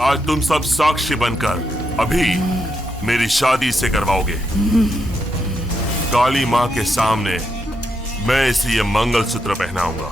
आज तुम सब साक्षी बनकर अभी मेरी शादी से करवाओगे। काली माँ के सामने मैं इसे ये मंगलसूत्र पहनाऊंगा।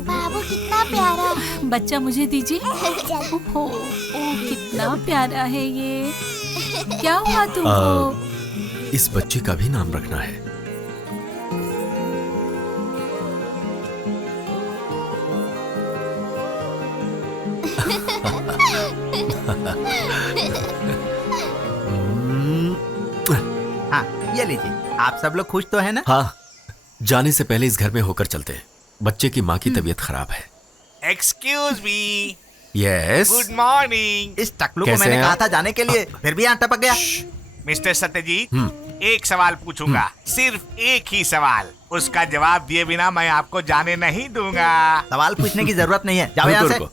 बाबू कितना प्यारा। बच्चा मुझे दीजिए। ओह कितना प्यारा है ये। क्या हुआ तुमको? इस बच्चे का भी नाम रखना है। हाँ ये लीजिए। आप सब लोग खुश तो है ना? हाँ, जाने से पहले इस घर में होकर चलते हैं। बच्चे की माँ की तबीयत खराब है। Excuse me. Yes. Good morning. इस टकलू को मैंने कहा था जाने के लिए, फिर भी यहाँ टपक गया। मिस्टर सत्यजीत, एक सवाल पूछूंगा, सिर्फ एक ही सवाल। उसका जवाब दिए बिना मैं आपको जाने नहीं दूंगा। सवाल पूछने की जरूरत नहीं है, जाओ यहाँ से।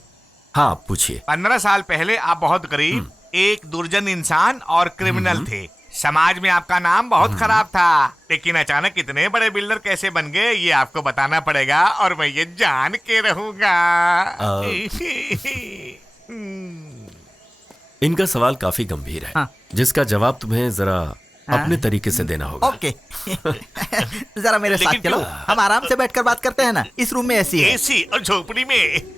हाँ पूछिए। 15 साल पहले आप बहुत गरीब, एक दुर्जन इंसान और क्रिमिनल थे। समाज में आपका नाम बहुत खराब था, लेकिन अचानक इतने बड़े बिल्डर कैसे बन गए ये आपको बताना पड़ेगा और मैं ये जान के रहूंगा। इनका सवाल काफी गंभीर है। हाँ। जिसका जवाब तुम्हें जरा अपने तरीके से देना होगा। ओके। जरा मेरे साथ चलो, हम आराम से बैठकर बात करते हैं ना। इस रूम में एसी है। एसी और झोपड़ी में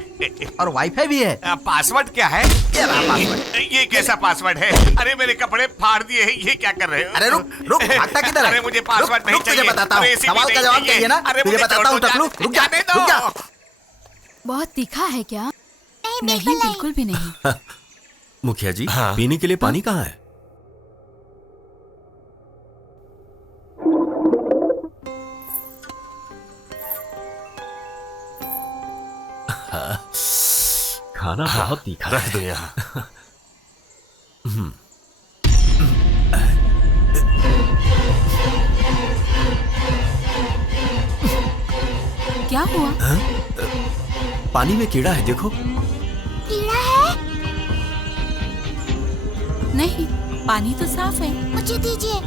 और वाईफाई भी है। पासवर्ड क्या है? पासवर्ड। ये कैसा पासवर्ड है? अरे मेरे कपड़े फाड़ दिए हैं, ये क्या कर रहे हो? अरे रुक रुक, भागता किधर है? अरे मुझे पासवर्ड नहीं चाहिए। तुझे बताता हूँ, अरे एसी सवाल भी का नहीं जवाब चाहिए। चाहिए ना? अरे तुझे मुझे बताता हूँ छोड़ दो, टकलू, रुक जा, जाने दो। रुक जा। बहुत तीखा है क्या? नहीं बिल्कुल भी नहीं। मुखिया जी, हाँ। पीने के लिए पानी कहाँ है? खाना बहुत तीखा रख दो यहाँ। क्या हुआ? पानी में कीड़ा है, देखो। कीड़ा है? नहीं, पानी तो साफ है। मुझे दीजिए।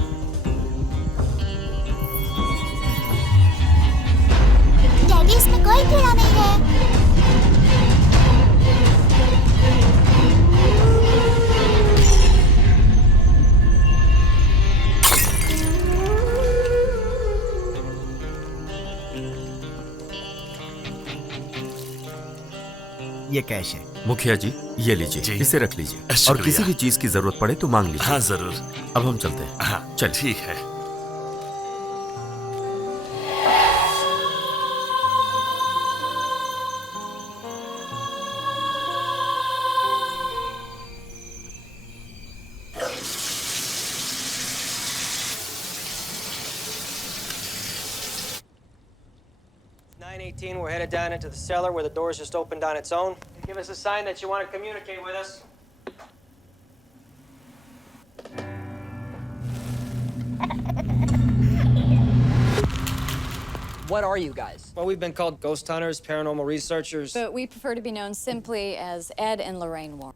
डैडी इसमें कोई कीड़ा नहीं है। ये कैश है। मुखिया जी, ये लीजिए, इसे रख लीजिए। और शुक्रिया। किसी भी चीज की जरूरत पड़े तो मांग लीजिए। हाँ जरूर। अब हम चलते हैं। हाँ चल। ठीक है। 918, we're headed down into the cellar where the doors just opened on its own. Give us a sign that you want to communicate with us. What are you guys? Well, we've been called ghost hunters, paranormal researchers. But we prefer to be known simply as Ed and Lorraine Warren.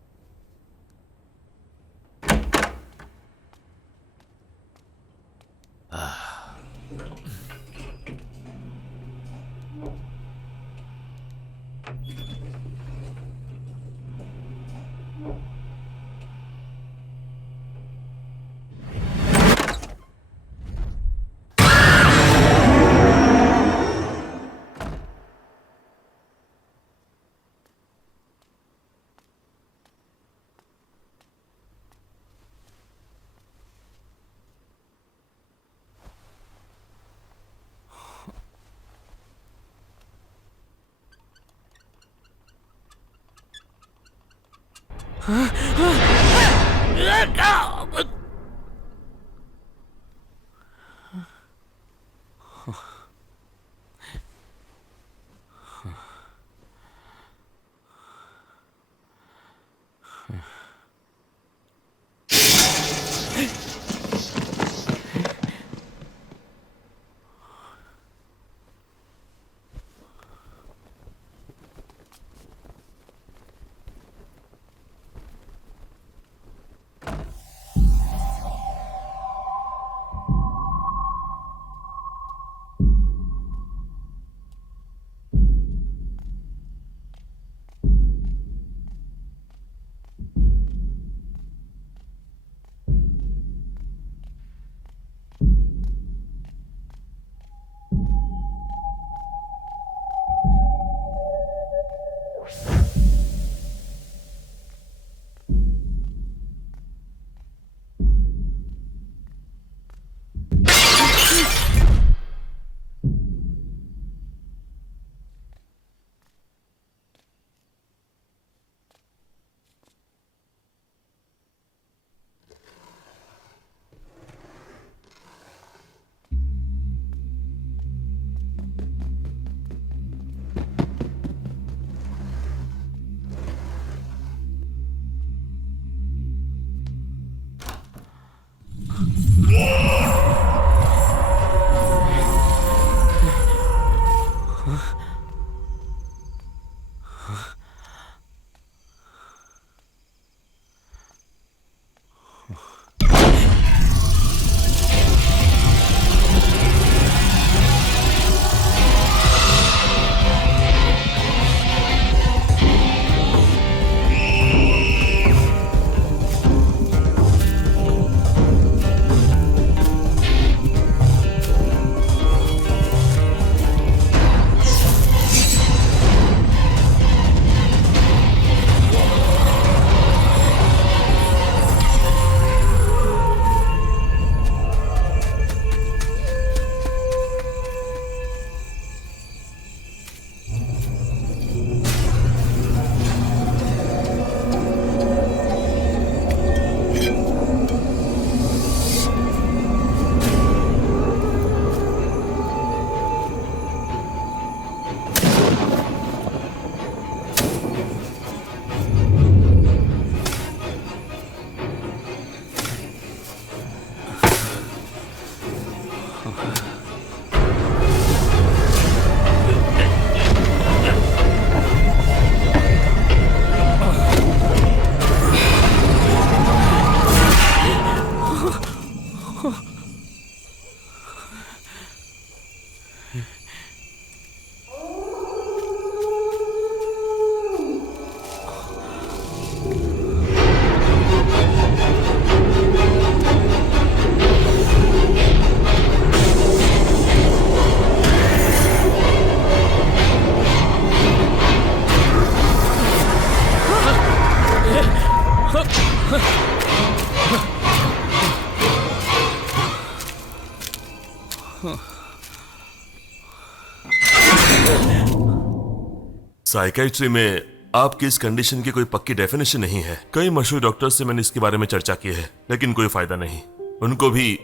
Psychiatry में आपकी इस condition की कोई पक्की definition नहीं है। कई मशहूर डॉक्टर से मैंने इसके बारे में चर्चा की है, लेकिन कोई फायदा नहीं। उनको भी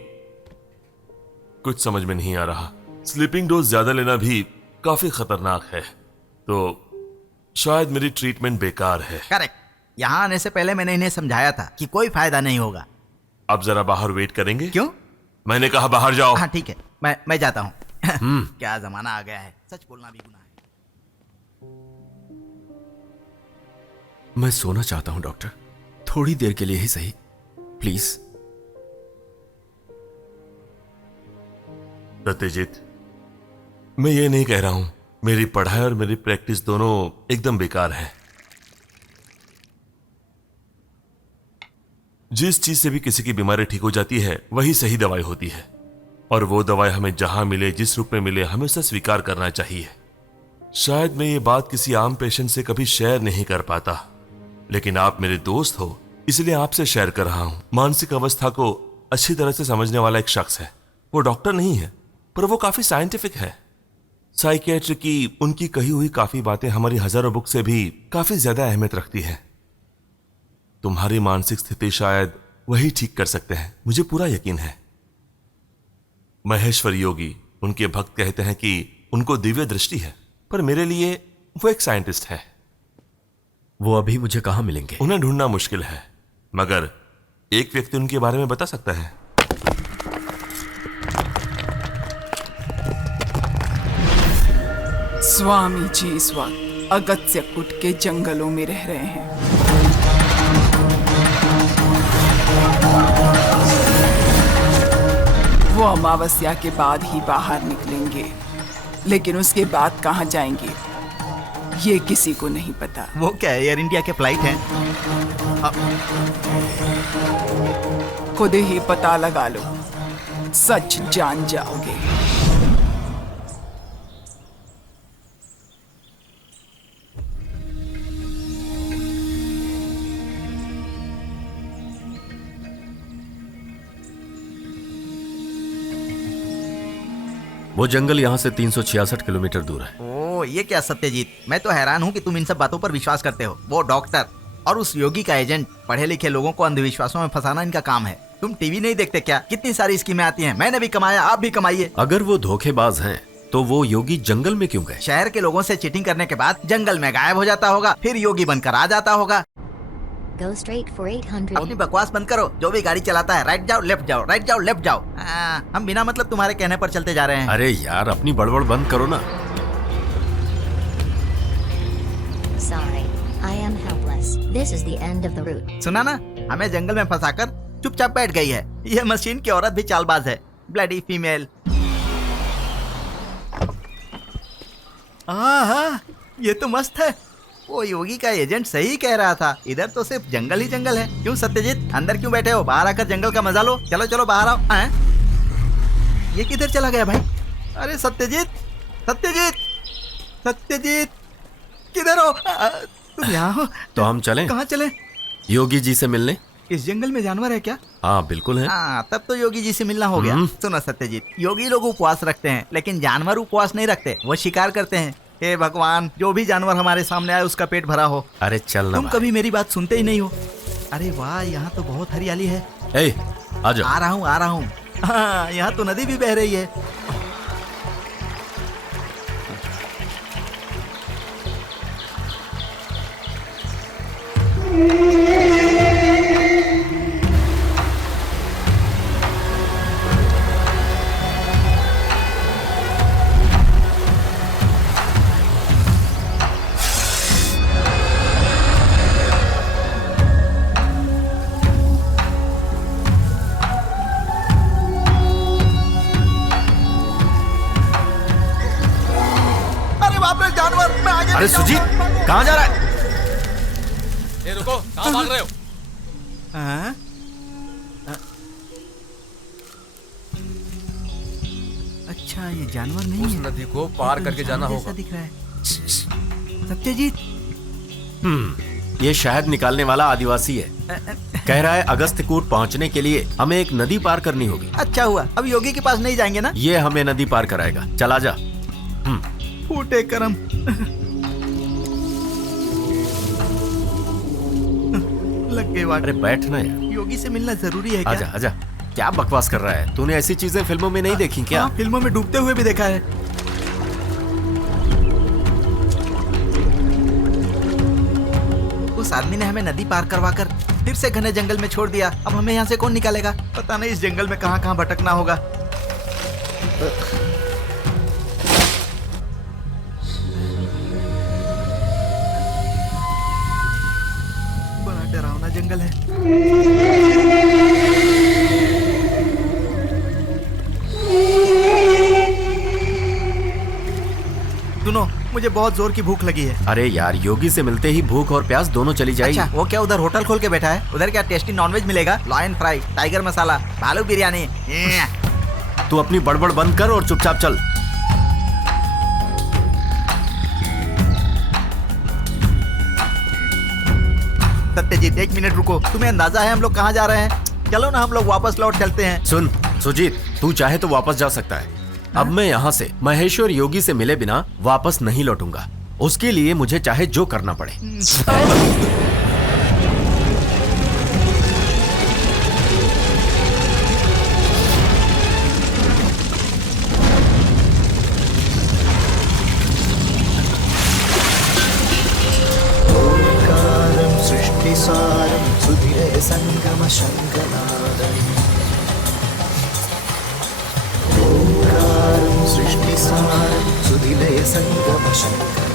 कुछ समझ में नहीं आ रहा। स्लीपिंग डोज ज्यादा लेना भी काफी खतरनाक है, तो शायद मेरी ट्रीटमेंट बेकार है। करेक्ट। यहाँ आने से पहले मैंने इन्हें समझाया था कि कोई फायदा नहीं होगा। आप जरा बाहर वेट करेंगे? क्यों? मैंने कहा बाहर जाओ। हाँ ठीक है, मैं जाता हूँ। क्या जमाना आ गया है, सच बोलना भी गुनाह है। मैं सोना चाहता हूं डॉक्टर, थोड़ी देर के लिए ही सही, प्लीज। सत्यजीत, मैं ये नहीं कह रहा हूं मेरी पढ़ाई और मेरी प्रैक्टिस दोनों एकदम बेकार है। जिस चीज से भी किसी की बीमारी ठीक हो जाती है वही सही दवाई होती है, और वो दवाई हमें जहां मिले, जिस रूप में मिले, हमें उसे स्वीकार करना चाहिए। शायद मैं ये बात किसी आम पेशेंट से कभी शेयर नहीं कर पाता, लेकिन आप मेरे दोस्त हो इसलिए आपसे शेयर कर रहा हूं। मानसिक अवस्था को अच्छी तरह से समझने वाला एक शख्स है। वो डॉक्टर नहीं है, पर वो काफी साइंटिफिक है। साइकियाट्री की उनकी कही हुई काफी बातें हमारी हजारों बुक से भी काफी ज्यादा अहमियत रखती है। तुम्हारी मानसिक स्थिति शायद वही ठीक कर सकते हैं, मुझे पूरा यकीन है। महेश्वर योगी, उनके भक्त कहते हैं कि उनको दिव्य दृष्टि है, पर मेरे लिए वो एक साइंटिस्ट है। वो अभी मुझे कहां मिलेंगे? उन्हें ढूंढना मुश्किल है, मगर एक व्यक्ति उनके बारे में बता सकता है। स्वामी जी इस वक्त अगस्त्यकूट के जंगलों में रह रहे हैं। वो अमावस्या के बाद ही बाहर निकलेंगे, लेकिन उसके बाद कहाँ जाएंगे ये किसी को नहीं पता। वो क्या है, एयर इंडिया के फ्लाइट हैं? खुद ही पता लगा लो, सच जान जाओगे। वो जंगल यहाँ से 366 किलोमीटर दूर है। ओ ये क्या सत्यजीत, मैं तो हैरान हूँ कि तुम इन सब बातों पर विश्वास करते हो। वो डॉक्टर और उस योगी का एजेंट, पढ़े लिखे लोगों को अंधविश्वासों में फंसाना इनका काम है। तुम टीवी नहीं देखते क्या? कितनी सारी स्कीमें आती हैं, मैंने भी कमाया, आप भी कमाइए। अगर वो धोखेबाज हैं, तो वो योगी जंगल में क्यों गए? शहर के लोगों से चीटिंग करने के बाद जंगल में गायब हो जाता होगा, फिर योगी बनकर आ जाता होगा। Go straight for 800. अपनी बकवास बंद करो। जो भी गाड़ी चलाता है राइट जाओ लेफ्ट जाओ, राइट जाओ लेफ्ट जाओ। हम बिना मतलब तुम्हारे कहने पर चलते जा रहे हैं। अरे यार, अपनी बड़बड़ बंद करो ना। Sorry, I am helpless. This is the end of the route. सुना ना, हमें जंगल में फंसाकर चुपचाप बैठ गई है। ये मशीन की औरत भी चालबाज है, ब्लडी फीमेल। हाँ, ये तो मस्त है। वो योगी का एजेंट सही कह रहा था, इधर तो सिर्फ जंगल ही जंगल है। क्यों सत्यजीत, अंदर क्यों बैठे हो? बाहर आकर जंगल का मजा लो। चलो चलो बाहर आओ। ये किधर चला गया भाई? अरे सत्यजीत, सत्यजीत, सत्यजीत, किधर हो? तुम यहाँ हो? तो हम चलें? कहाँ चले? योगी जी से मिलने। इस जंगल में जानवर है क्या? हाँ बिल्कुल है। हाँ, तब तो योगी जी से मिलना हो गया। सुनो सत्यजीत, योगी लोग उपवास रखते हैं, लेकिन जानवर उपवास नहीं रखते, वो शिकार करते हैं। हे भगवान, जो भी जानवर हमारे सामने आए उसका पेट भरा हो। अरे चल ना तुम भाई। कभी मेरी बात सुनते ही नहीं हो। अरे वाह, यहाँ तो बहुत हरियाली है। ए, आजा। आ रहा हूँ। हाँ, यहाँ तो नदी भी बह रही है। अरे सुजीत, कहाँ जा रहा है? ए रुको, कहाँ भाग रहे हो? हाँ? अच्छा, ये जानवर नहीं उस है। नदी को पार करके जाना जैसा होगा। दिख रहा है। सत्यजीत, ये शहद निकालने वाला आदिवासी है। कह रहा है अगस्त्यकूट पहुंचने के लिए हमें एक नदी पार करनी होगी। अच्छा हुआ, अब योगी के पास नहीं जाएंगे ना? ये हमें नदी पार कराएगा। चला जा। फूटे करम। लग गई वाट। अरे बैठ ना यार। योगी से मिलना जरूरी है क्या? आजा आजा। क्या बकवास कर रहा है? तूने ऐसी चीजें फिल्मों में नहीं देखी क्या? हाँ, फिल्मों में डूबते हुए भी देखा है। उस आदमी ने हमें नदी पार करवा कर फिर से घने जंगल में छोड़ दिया। अब हमें यहाँ से कौन निकालेगा? पता नहीं इस जंगल में कहाँ कहाँ भटकना होगा। बड़ा डरावना जंगल है। सुनो, मुझे बहुत जोर की भूख लगी है। अरे यार, योगी से मिलते ही भूख और प्यास दोनों चली जाएगी। अच्छा, वो क्या उधर होटल खोल के बैठा है? उधर क्या टेस्टी नॉनवेज मिलेगा? लॉयन फ्राई, टाइगर मसाला, भालू बिरयानी। तू अपनी बड़बड़ बंद कर और चुपचाप चल। सत्यजीत, 1 मिनट रुको। तुम्हें अंदाजा है हम लोग कहाँ जा रहे हैं? चलो ना, हम लोग वापस लौट चलते हैं। सुन सुजीत, तू चाहे तो वापस जा सकता है। अब मैं यहाँ से महेश्वर योगी से मिले बिना वापस नहीं लौटूंगा। उसके लिए मुझे चाहे जो करना पड़े। सृष्टिसारं सुधिरे संगम शंकनादम् ओंकारं सृष्टिसारं सुधिरे संगम शंकनादम्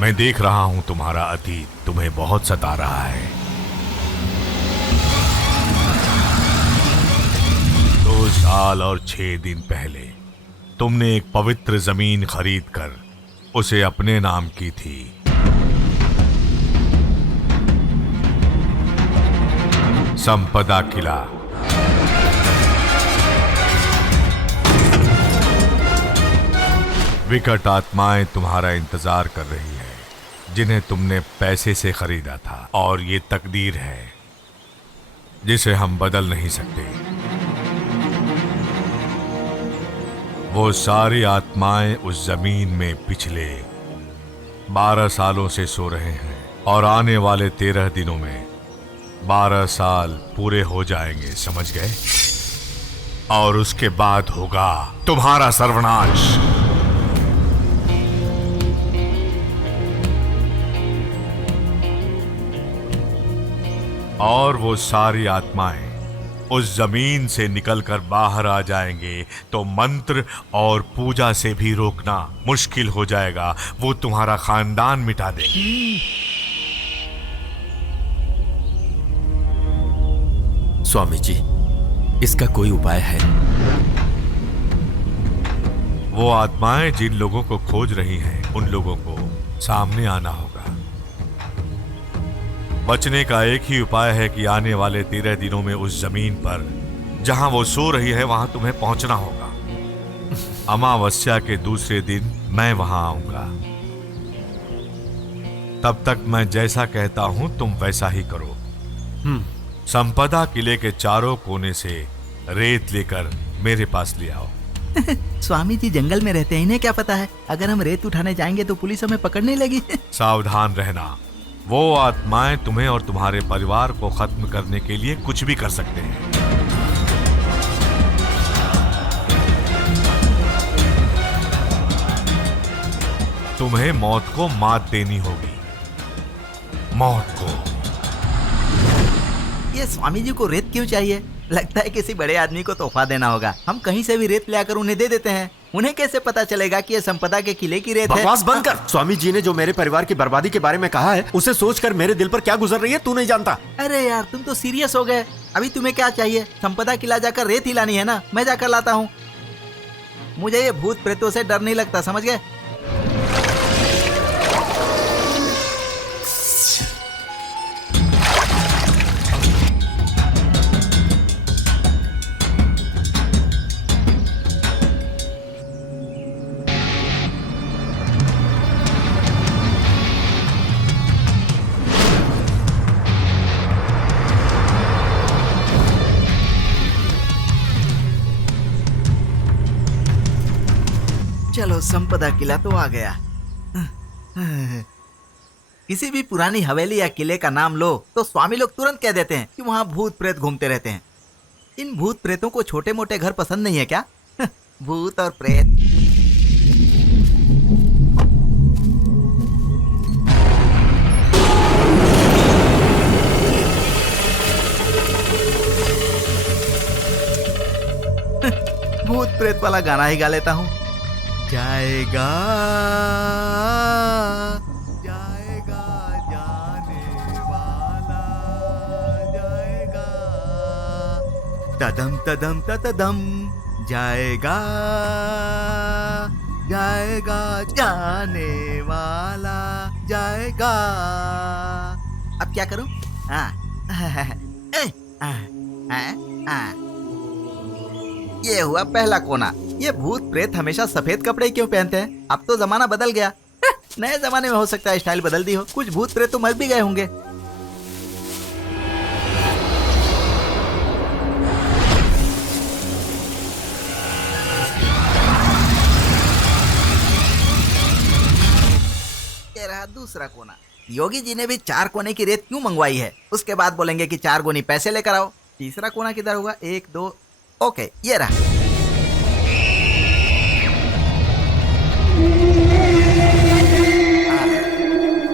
मैं देख रहा हूं तुम्हारा अतीत तुम्हें बहुत सता रहा है। 2 साल और 6 दिन पहले तुमने एक पवित्र जमीन खरीद कर उसे अपने नाम की थी। संपदा किला। विकट आत्माएं तुम्हारा इंतजार कर रही है, जिन्हें तुमने पैसे से खरीदा था, और ये तकदीर है जिसे हम बदल नहीं सकते। वो सारी आत्माएं उस जमीन में पिछले 12 सालों से सो रहे हैं, और आने वाले 13 दिनों में 12 साल पूरे हो जाएंगे, समझ गए? और उसके बाद होगा तुम्हारा सर्वनाश। और वो सारी आत्माएं उस जमीन से निकलकर बाहर आ जाएंगे तो मंत्र और पूजा से भी रोकना मुश्किल हो जाएगा। वो तुम्हारा खानदान मिटा देंगे। स्वामी जी, इसका कोई उपाय है? वो आत्माएं जिन लोगों को खोज रही हैं, उन लोगों को सामने आना होगा। बचने का एक ही उपाय है कि आने वाले 13 दिनों में उस जमीन पर जहां वो सो रही है वहां तुम्हें पहुंचना होगा। अमावस्या के दूसरे दिन मैं वहां आऊंगा। तब तक मैं जैसा कहता हूं तुम वैसा ही करो। संपदा किले के चारों कोने से रेत लेकर मेरे पास ले आओ। स्वामी जी जंगल में रहते हैं, इन्हें क्या पता है? अगर हम रेत उठाने जाएंगे तो पुलिस हमें पकड़ने लगी। सावधान रहना, वो आत्माएं तुम्हें और तुम्हारे परिवार को खत्म करने के लिए कुछ भी कर सकते हैं। तुम्हें मौत को मात देनी होगी, मौत को। ये स्वामी जी को रेत क्यों चाहिए? लगता है किसी बड़े आदमी को तोहफा देना होगा। हम कहीं से भी रेत लाकर उन्हें दे देते हैं। उन्हें कैसे पता चलेगा कि ये संपदा के किले की रेत है? बकवास बंद कर। स्वामी जी ने जो मेरे परिवार की बर्बादी के बारे में कहा है, उसे सोचकर मेरे दिल पर क्या गुजर रही है तू नहीं जानता। अरे यार, तुम तो सीरियस हो गए। अभी तुम्हें क्या चाहिए? संपदा किला जाकर रेत ही लानी है ना? मैं जाकर लाता हूँ। मुझे ये भूत प्रेतों से डर नहीं लगता, समझ गए? चलो संपदा किला तो आ गया। किसी भी पुरानी हवेली या किले का नाम लो तो स्वामी लोग तुरंत कह देते हैं कि वहाँ भूत प्रेत घूमते रहते हैं। इन भूत प्रेतों को छोटे मोटे घर पसंद नहीं है क्या? भूत और प्रेत। भूत प्रेत वाला गाना ही गा लेता हूँ। जाएगा जाएगा जाने वाला जाएगा, तदम तदम तदम जाएगा जाएगा जाने वाला जाएगा। अब क्या करूं? ये हुआ पहला कोना। ये भूत प्रेत हमेशा सफेद कपड़े क्यों पहनते हैं? अब तो जमाना बदल गया। नए जमाने में हो सकता है स्टाइल बदल दी हो। कुछ भूत प्रेत तो मर भी गए होंगे। ये रहा दूसरा कोना। योगी जी ने भी 4 कोने की रेत क्यों मंगवाई है? उसके बाद बोलेंगे कि 4 गुनी पैसे लेकर आओ। तीसरा कोना किधर होगा? 1 2 ओके, ये रहा।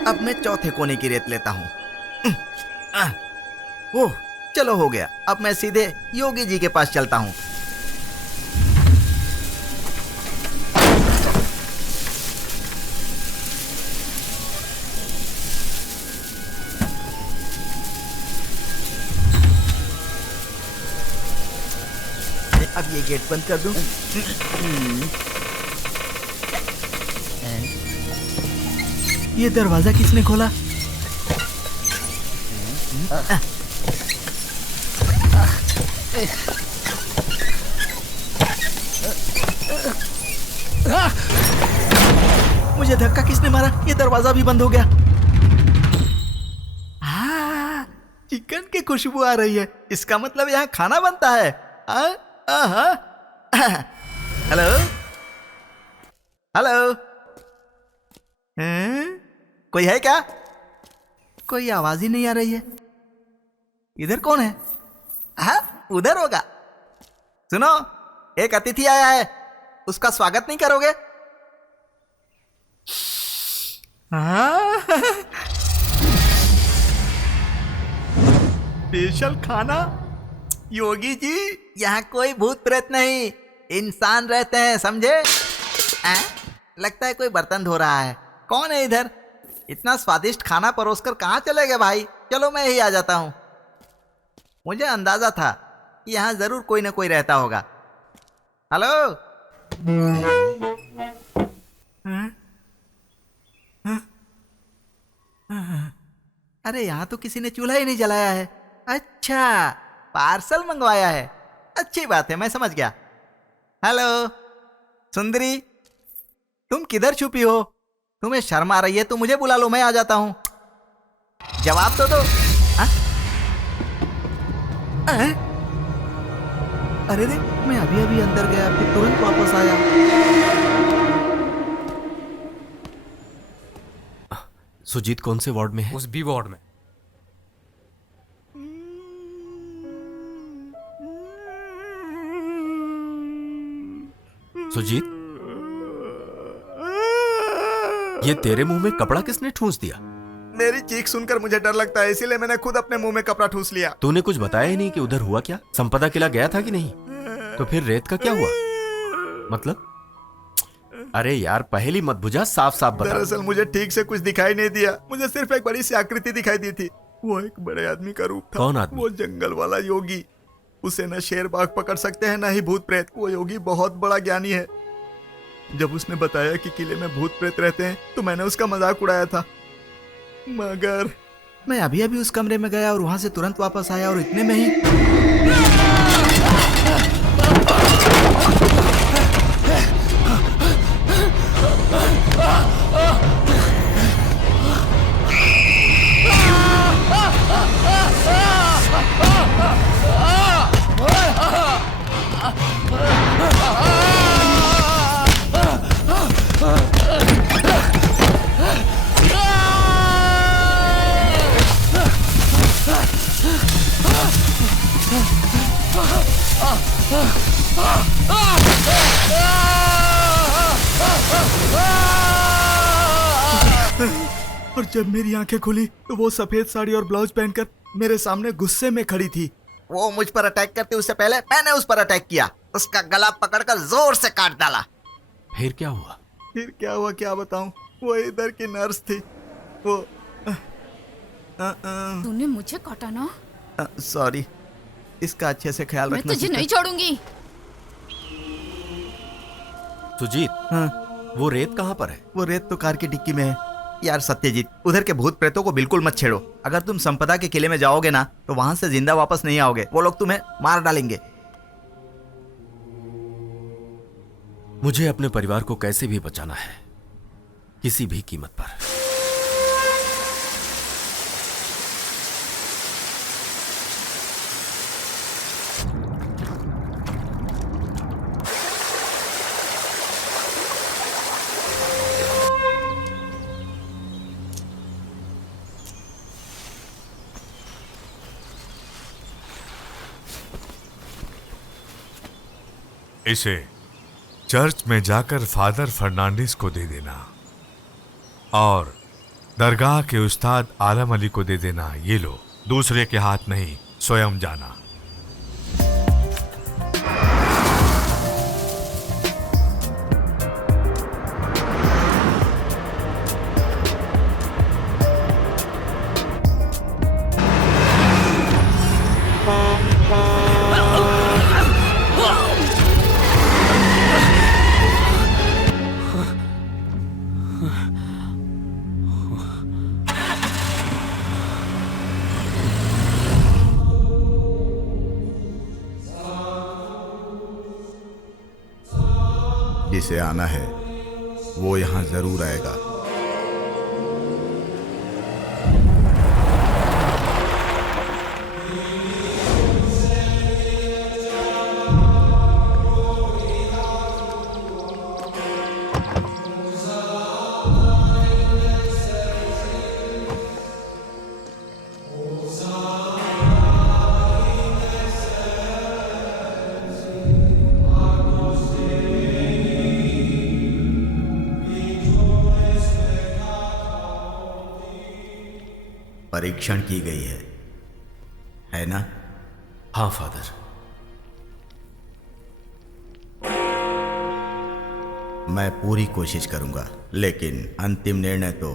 अब मैं चौथे कोने की रेत लेता हूँ। ओह, चलो हो गया। अब मैं सीधे योगी जी के पास चलता हूँ। अब ये गेट बंद कर दूं। ये दरवाजा किसने खोला? मुझे धक्का किसने मारा? ये दरवाजा भी बंद हो गया। चिकन की खुशबू आ रही है। इसका मतलब यहाँ खाना बनता है। हेलो हेलो, कोई है क्या? कोई आवाज ही नहीं आ रही है। इधर कौन है? उधर होगा। सुनो, एक अतिथि आया है, उसका स्वागत नहीं करोगे? स्पेशल खाना। योगी जी, यहाँ कोई भूत प्रेत नहीं, इंसान रहते हैं, समझे? लगता है कोई बर्तन धो रहा है। कौन है इधर? इतना स्वादिष्ट खाना परोसकर कहाँ चले गए भाई? चलो मैं ही आ जाता हूँ। मुझे अंदाजा था कि यहाँ जरूर कोई ना कोई रहता होगा। हेलो। अरे यहाँ तो किसी ने चूल्हा ही नहीं जलाया है। अच्छा, पार्सल मंगवाया है। अच्छी बात है, मैं समझ गया। हेलो सुंदरी, तुम किधर छुपी हो? तुम्हें शर्म आ रही है तो मुझे बुला लो, मैं आ जाता हूं। जवाब तो दो। अरे रे, मैं अभी अभी अंदर गया, फिर तुरंत वापस आया। सुजीत कौन से वार्ड में है? उस बी वार्ड में। सुजीत, ये तेरे मुंह में कपड़ा किसने ठूंस दिया? मेरी चीख सुनकर मुझे डर लगता है, इसीलिए मैंने खुद अपने मुंह में कपड़ा ठूस लिया। तूने कुछ बताया ही नहीं कि उधर हुआ क्या? संपदा किला गया था कि नहीं? तो फिर रेत का क्या हुआ? मतलब? अरे यार, पहली मत बुझा, साफ साफ बता। दरअसल मुझे ठीक से कुछ दिखाई नहीं दिया। मुझे सिर्फ एक बड़ी सी आकृति दिखाई दी थी। वो एक बड़े आदमी का रूप था। कौन आदमी? वो जंगल वाला योगी। उसे न शेर बाघ पकड़ सकते हैं, न ही भूत प्रेत। वो योगी बहुत बड़ा ज्ञानी है। जब उसने बताया कि किले में भूत प्रेत रहते हैं तो मैंने उसका मजाक उड़ाया था, मगर मैं अभी अभी उस कमरे में गया और वहां से तुरंत वापस आया और इतने में ही और जब मेरी आंखें खुली तो वो सफेद साड़ी और ब्लाउज पहनकर मेरे सामने गुस्से में खड़ी थी। वो मुझ पर अटैक करते उससे पहले मैंने उस पर अटैक किया, उसका गला पकड़कर जोर से काट डाला। फिर क्या हुआ? फिर क्या हुआ क्या बताऊं? वो इधर की नर्स थी। वो तूने मुझे काटा ना? सॉरी, इसका अच्छे से ख्याल मैं रखना। तुझे नहीं छोड़ूंगी। सुजीत, वो रेत कहाँ पर है? वो रेत तो कार की डिक्की में है। यार सत्यजीत, उधर के भूत प्रेतों को बिल्कुल मत छेड़ो। अगर तुम संपदा के किले में जाओगे ना तो वहां से जिंदा वापस नहीं आओगे। वो लोग तुम्हें मार डालेंगे। मुझे अपने परिवार को कैसे भी बचाना है, किसी भी कीमत पर। इसे चर्च में जाकर फादर फर्नांडिस को दे देना और दरगाह के उस्ताद आलम अली को दे देना। ये लो, दूसरे के हाथ नहीं, स्वयं जाना। जिसे आना है वो यहाँ जरूर आएगा। परीक्षण की गई है ना? हाँ फादर। मैं पूरी कोशिश करूंगा, लेकिन अंतिम निर्णय तो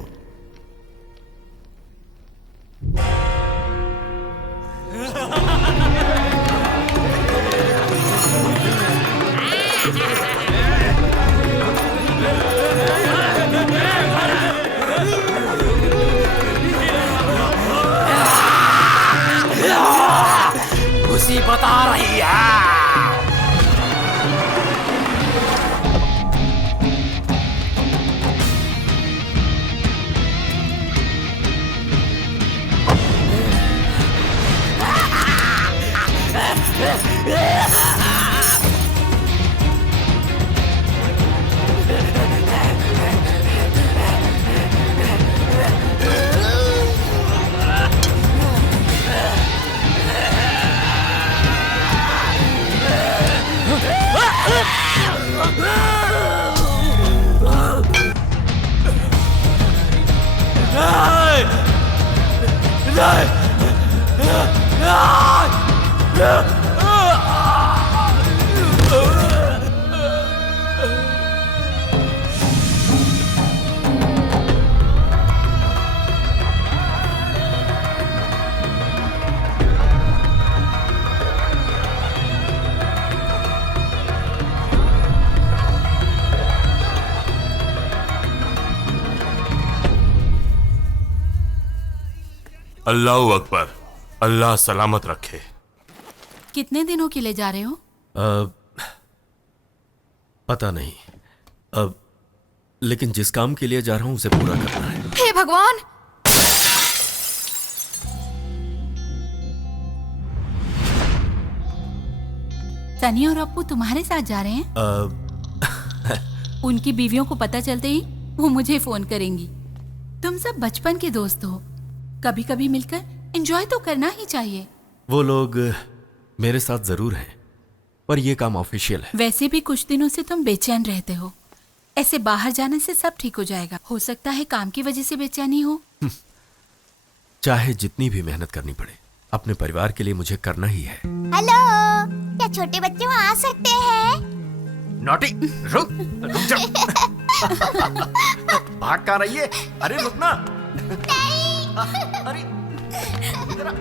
उसी बता रही है। अल्लाह अकबर, अल्लाह सलामत रखे। कितने दिनों के लिए जा रहे हो? पता नहीं, लेकिन जिस काम के लिए जा रहा हूं उसे पूरा करना है। हे भगवान! सनी और अप्पू तुम्हारे साथ जा रहे हैं? उनकी बीवियों को पता चलते ही वो मुझे फोन करेंगी। तुम सब बचपन के दोस्त हो, कभी कभी मिलकर एंजॉय तो करना ही चाहिए। वो लोग मेरे साथ जरूर हैं, पर ये काम ऑफिशियल है। वैसे भी कुछ दिनों से तुम बेचैन रहते हो, ऐसे बाहर जाने से सब ठीक हो जाएगा। हो सकता है काम की वजह से बेचैनी हो। चाहे जितनी भी मेहनत करनी पड़े, अपने परिवार के लिए मुझे करना ही है। हेलो, क्या छोटे बच्चे वहाँ आ सकते हैं? नॉटी, रुक जा। भाग कहाँ रही है? अरे रुकना। अरे इधर आ।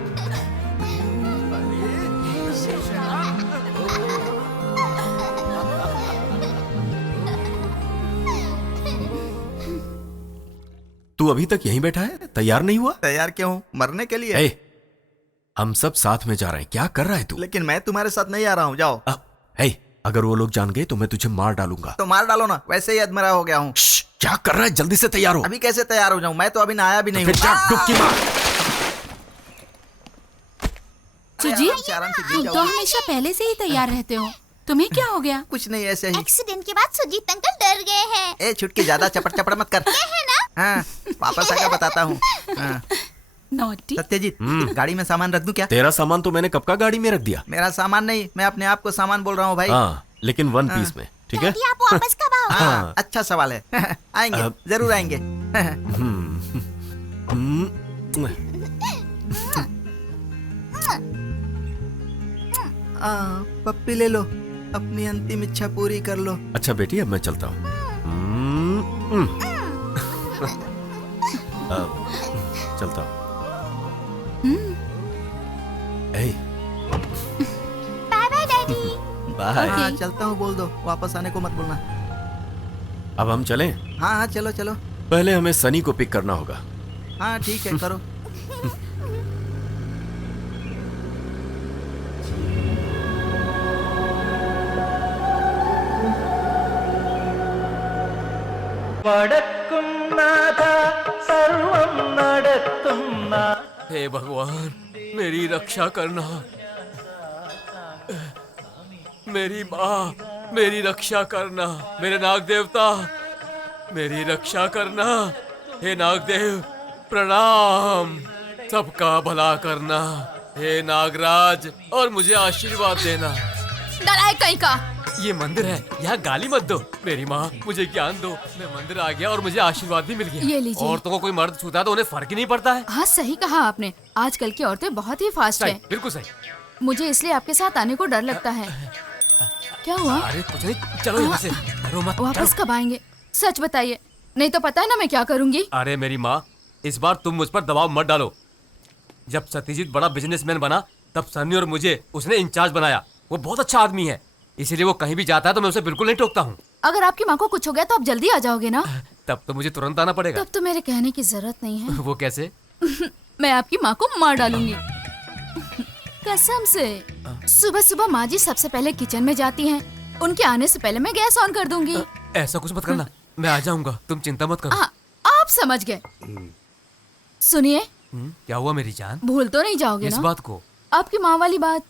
तू अभी तक यहीं बैठा है, तैयार नहीं हुआ? तैयार क्यों हूँ? मरने के लिए। ए, हम सब साथ में जा रहे हैं, क्या कर रहा है तू? लेकिन मैं तुम्हारे साथ नहीं आ रहा हूँ, जाओ। अगर वो लोग जान गए तो मैं तुझे मार डालूंगा। तो मार डालो ना, वैसे ही अधमरा हो गया हूँ। क्या कर रहा है? जल्दी से तैयार हो। अभी कैसे तैयार हो जाऊं? मैं तो अभी नहाया भी नहीं हूँ। डुबकी मार। सुजीत, तुम तो हमेशा पहले से ही तैयार रहते हो, तुम्हें क्या हो गया? कुछ नहीं, ऐसे ही। एक्सीडेंट के बाद सुजीत अंकल डर गए हैं। ए छुटकी, ज्यादा चपड़ चपड़ मत कर। है ना? हाँ, वापस आकर बताता हूँ। हाँ। नॉटी। सत्यजीत, गाड़ी में सामान रख दूं क्या? तेरा सामान तो मैंने कब का गाड़ी में रख दिया। मेरा सामान नहीं, मैं अपने आप को सामान बोल रहा हूँ भाई। हाँ, लेकिन वन पीस में, ठीक है? आप वापस कब आओगे? हाँ, अच्छा सवाल है। आएंगे, जरूर आएंगे। पप्पी ले लो, अपनी अंतिम इच्छा पूरी कर लो। अच्छा बेटी, अब मैं चलता हूँ। चलता हूँ। Bye bye daddy. बाय। हाँ, चलता हूँ बोल दो, वापस आने को मत बोलना। अब हम चलें? हाँ हाँ, चलो चलो। पहले हमें सनी को पिक करना होगा। हाँ ठीक है, करो। हे भगवान, मेरी रक्षा करना। मेरी माँ, मेरी रक्षा करना। मेरे नाग देवता, मेरी रक्षा करना। हे नागदेव, प्रणाम। सबका भला करना। हे नागराज, और मुझे आशीर्वाद देना। डराए कहीं का। ये मंदिर है, यहाँ गाली मत दो। मेरी माँ, मुझे ज्ञान दो। मैं मंदिर आ गया और मुझे आशीर्वाद भी मिल गया। ये लीजिए। औरतों को कोई मर्द छूता तो उन्हें फर्क ही नहीं पड़ता है। हाँ, सही कहा आपने। आजकल की औरतें बहुत ही फास्ट सही, हैं। बिल्कुल सही। मुझे इसलिए आपके साथ आने को डर लगता है। क्या हुआ? अरे कुछ नहीं, चलो यहाँ से। डरो मत। वापस कब आएंगे? सच बताइए, नहीं तो पता है ना मैं क्या करूँगी। अरे मेरी माँ, इस बार तुम मुझ पर दबाव मत डालो। जब सत्यजीत बड़ा बिजनेसमैन बना, तब सन्नी और मुझे उसने इंचार्ज बनाया। वो बहुत अच्छा आदमी है, इसीलिए वो कहीं भी जाता है तो मैं उसे बिल्कुल नहीं टोकता हूँ। अगर आपकी माँ को कुछ हो गया तो आप जल्दी आ जाओगे ना? तब तो मुझे तुरंत आना पड़ेगा। तब तो मेरे कहने की जरूरत नहीं है। वो कैसे? मैं आपकी माँ को मार डालूंगी, कसम से। सुबह सुबह माँ जी सबसे पहले किचन में जाती हैं। उनके आने से पहले मैं गैस ऑन कर दूंगी। ऐसा कुछ मत करना, मैं आ जाऊंगा, तुम चिंता मत करो। आप समझ गए। सुनिए, क्या हुआ मेरी जान? भूल तो नहीं जाओगे इस ना बात को? आपकी माँ वाली बात।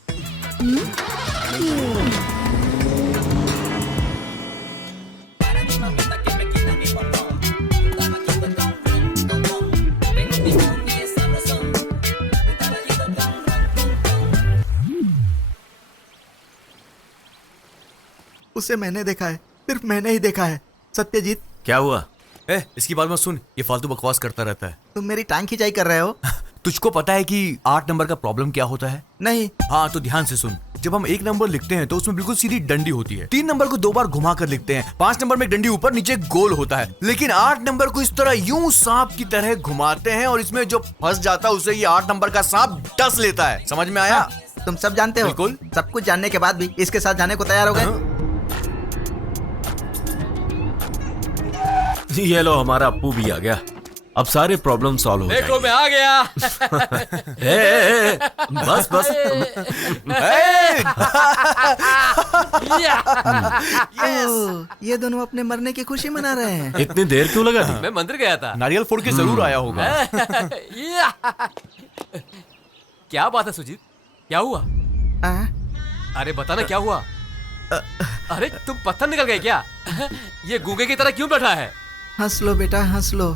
उसे मैंने देखा है, सिर्फ मैंने ही देखा है। सत्यजीत, क्या हुआ? इसकी बात मत सुन, ये फालतू बकवास करता रहता है। तुम मेरी टांग खिंचाई कर रहे हो। तुझको पता है कि 8 नंबर का प्रॉब्लम क्या होता है? नहीं। हाँ तो ध्यान से सुन। जब हम 1 नंबर लिखते हैं तो उसमें बिल्कुल सीधी डंडी होती है। 3 नंबर को 2 बार घुमा कर लिखते हैं। 5 नंबर में डंडी ऊपर नीचे गोल होता है। लेकिन 8 नंबर को इस तरह यूं सांप की तरह घुमाते हैं और इसमें जो फंस जाता है उसे ये 8 नंबर का सांप डस लेता है। समझ में आया? तुम सब जानते हो। बिल्कुल। सब कुछ जानने के बाद भी इसके साथ जाने को तैयार हो गए। ये लो, हमारा अप्पू भी आ गया। अब सारे प्रॉब्लम सॉल्व हो देखो मैं आ गया। बस बस। ये दोनों अपने मरने की खुशी मना रहे हैं। इतनी देर क्यों लगा थी? मैं मंदिर गया था। नारियल फोड़ के जरूर आया होगा। क्या बात है सुजीत, क्या हुआ? अरे बता ना क्या हुआ? अरे तुम पत्थर निकल गए क्या? ये गूंगे की तरह क्यों बैठा है? हंस लो बेटा, हंस लो।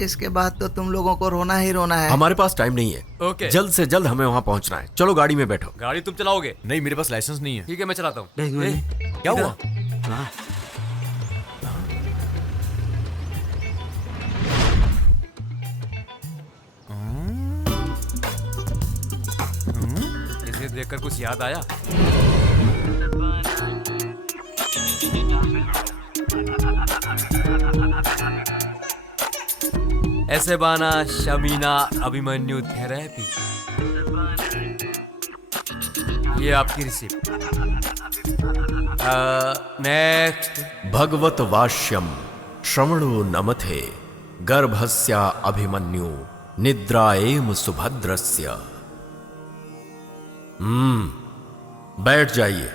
इसके बाद तो तुम लोगों को रोना ही रोना है। हमारे पास टाइम नहीं है। ओके। जल्द से जल्द हमें वहाँ पहुँचना है। चलो गाड़ी में बैठो। गाड़ी तुम चलाओगे? नहीं, मेरे पास लाइसेंस नहीं है। ठीक है, मैं चलाता हूँ। क्या हुआ? इसे देखकर कुछ याद आया? ऐसे बाना शमीना अभिमन्यु थेरेपी, ये आपकी रिसिप्ट। नेक्स्ट। भगवत वाष्यम श्रवणो नमथे गर्भस्या अभिमन्यु निद्राएम सुभद्रस्य। बैठ जाइए,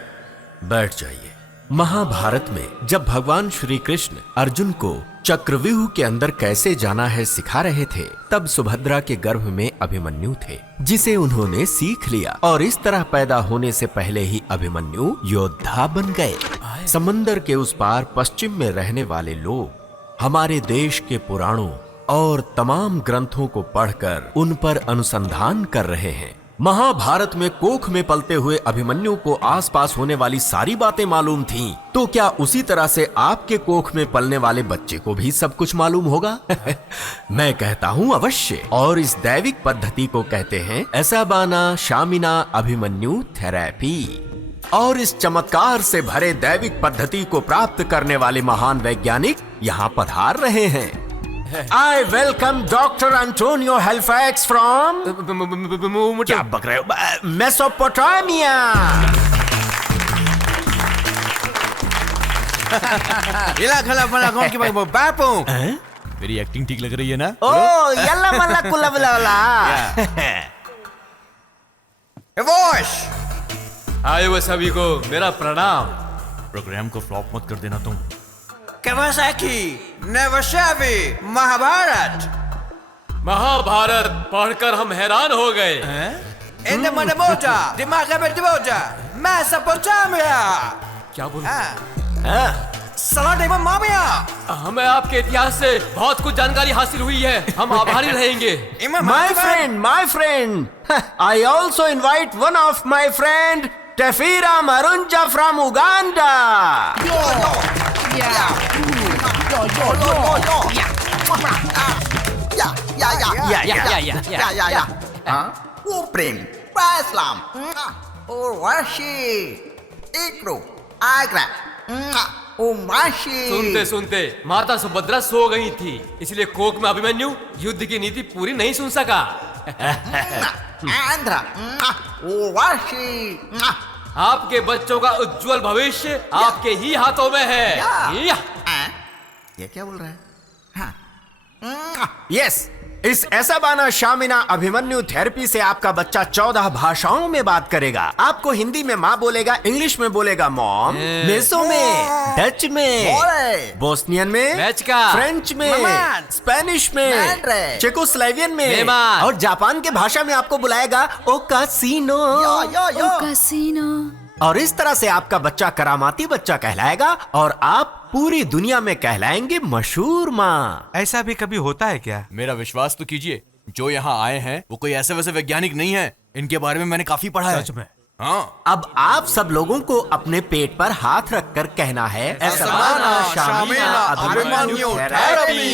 बैठ जाइए। महाभारत में जब भगवान श्री कृष्ण अर्जुन को चक्रव्यूह के अंदर कैसे जाना है सिखा रहे थे, तब सुभद्रा के गर्भ में अभिमन्यु थे, जिसे उन्होंने सीख लिया और इस तरह पैदा होने से पहले ही अभिमन्यु योद्धा बन गए। समंदर के उस पार पश्चिम में रहने वाले लोग हमारे देश के पुराणों और तमाम ग्रंथों को पढ़कर उन पर अनुसंधान कर रहे हैं। महाभारत में कोख में पलते हुए अभिमन्यु को आसपास होने वाली सारी बातें मालूम थीं, तो क्या उसी तरह से आपके कोख में पलने वाले बच्चे को भी सब कुछ मालूम होगा? मैं कहता हूँ अवश्य। और इस दैविक पद्धति को कहते हैं ऐसाबाना शामिना अभिमन्यु थेरेपी। और इस चमत्कार से भरे दैविक पद्धति को प्राप्त करने वाले महान वैज्ञानिक यहाँ पधार रहे हैं। I welcome Dr. Antonio Halifax from क्या बक रहे हो? मेसोपोटामिया। बापू, मेरी एक्टिंग ठीक लग रही है ना? ओ यल्ला मल्ला कुल्ला बुला। आए वो सभी को मेरा प्रणाम। प्रोग्राम को फ्लॉप मत कर देना तुम। कावासाकी, नेवशावी, महाभारत। महाभारत पढ़कर हम हैरान हो गए। इंद मनमोटा, दिमाग में दिमाग, मेसोपोटामिया। क्या बोला? सलाडेवा मामिया। हमें आपके इतिहास से बहुत कुछ जानकारी हासिल हुई है। हम आभारी रहेंगे। My friend, I also invite one of my friend, Tefira Marunja from Uganda. प्रेम इस्लाम और वाशी इक्रो आगरा ओ माशी। सुनते सुनते माता सुभद्रा सो गई थी, इसलिए कोक में अभिमन्यु युद्ध की नीति पूरी नहीं सुन सका। आंध्रा ओ वाशी। आपके बच्चों का उज्जवल भविष्य आपके ही हाथों में है। ये क्या बोल रहा है? यस, इस ऐसाबाना शामिना अभिमन्यु थेरेपी से आपका बच्चा 14 भाषाओं में बात करेगा। आपको हिंदी में माँ बोलेगा, इंग्लिश में बोलेगा मॉम, मेसो में, डच में, बोस्नियन में, फ्रेंच में, स्पेनिश में, चेकोस्लोवेकियन में और जापान के भाषा में आपको बुलाएगा ओ कासिनो। और इस तरह से आपका बच्चा करामाती बच्चा कहलाएगा और आप पूरी दुनिया में कहलाएंगे मशहूर माँ। ऐसा भी कभी होता है क्या? मेरा विश्वास तो कीजिए, जो यहाँ आए हैं वो कोई ऐसे वैसे वैज्ञानिक नहीं है। इनके बारे में मैंने काफी पढ़ा है। सच में? हाँ। अब आप सब लोगों को अपने पेट पर हाथ रखकर कहना है ऐसाबाना शामिना अभिमन्यु थेरेपी।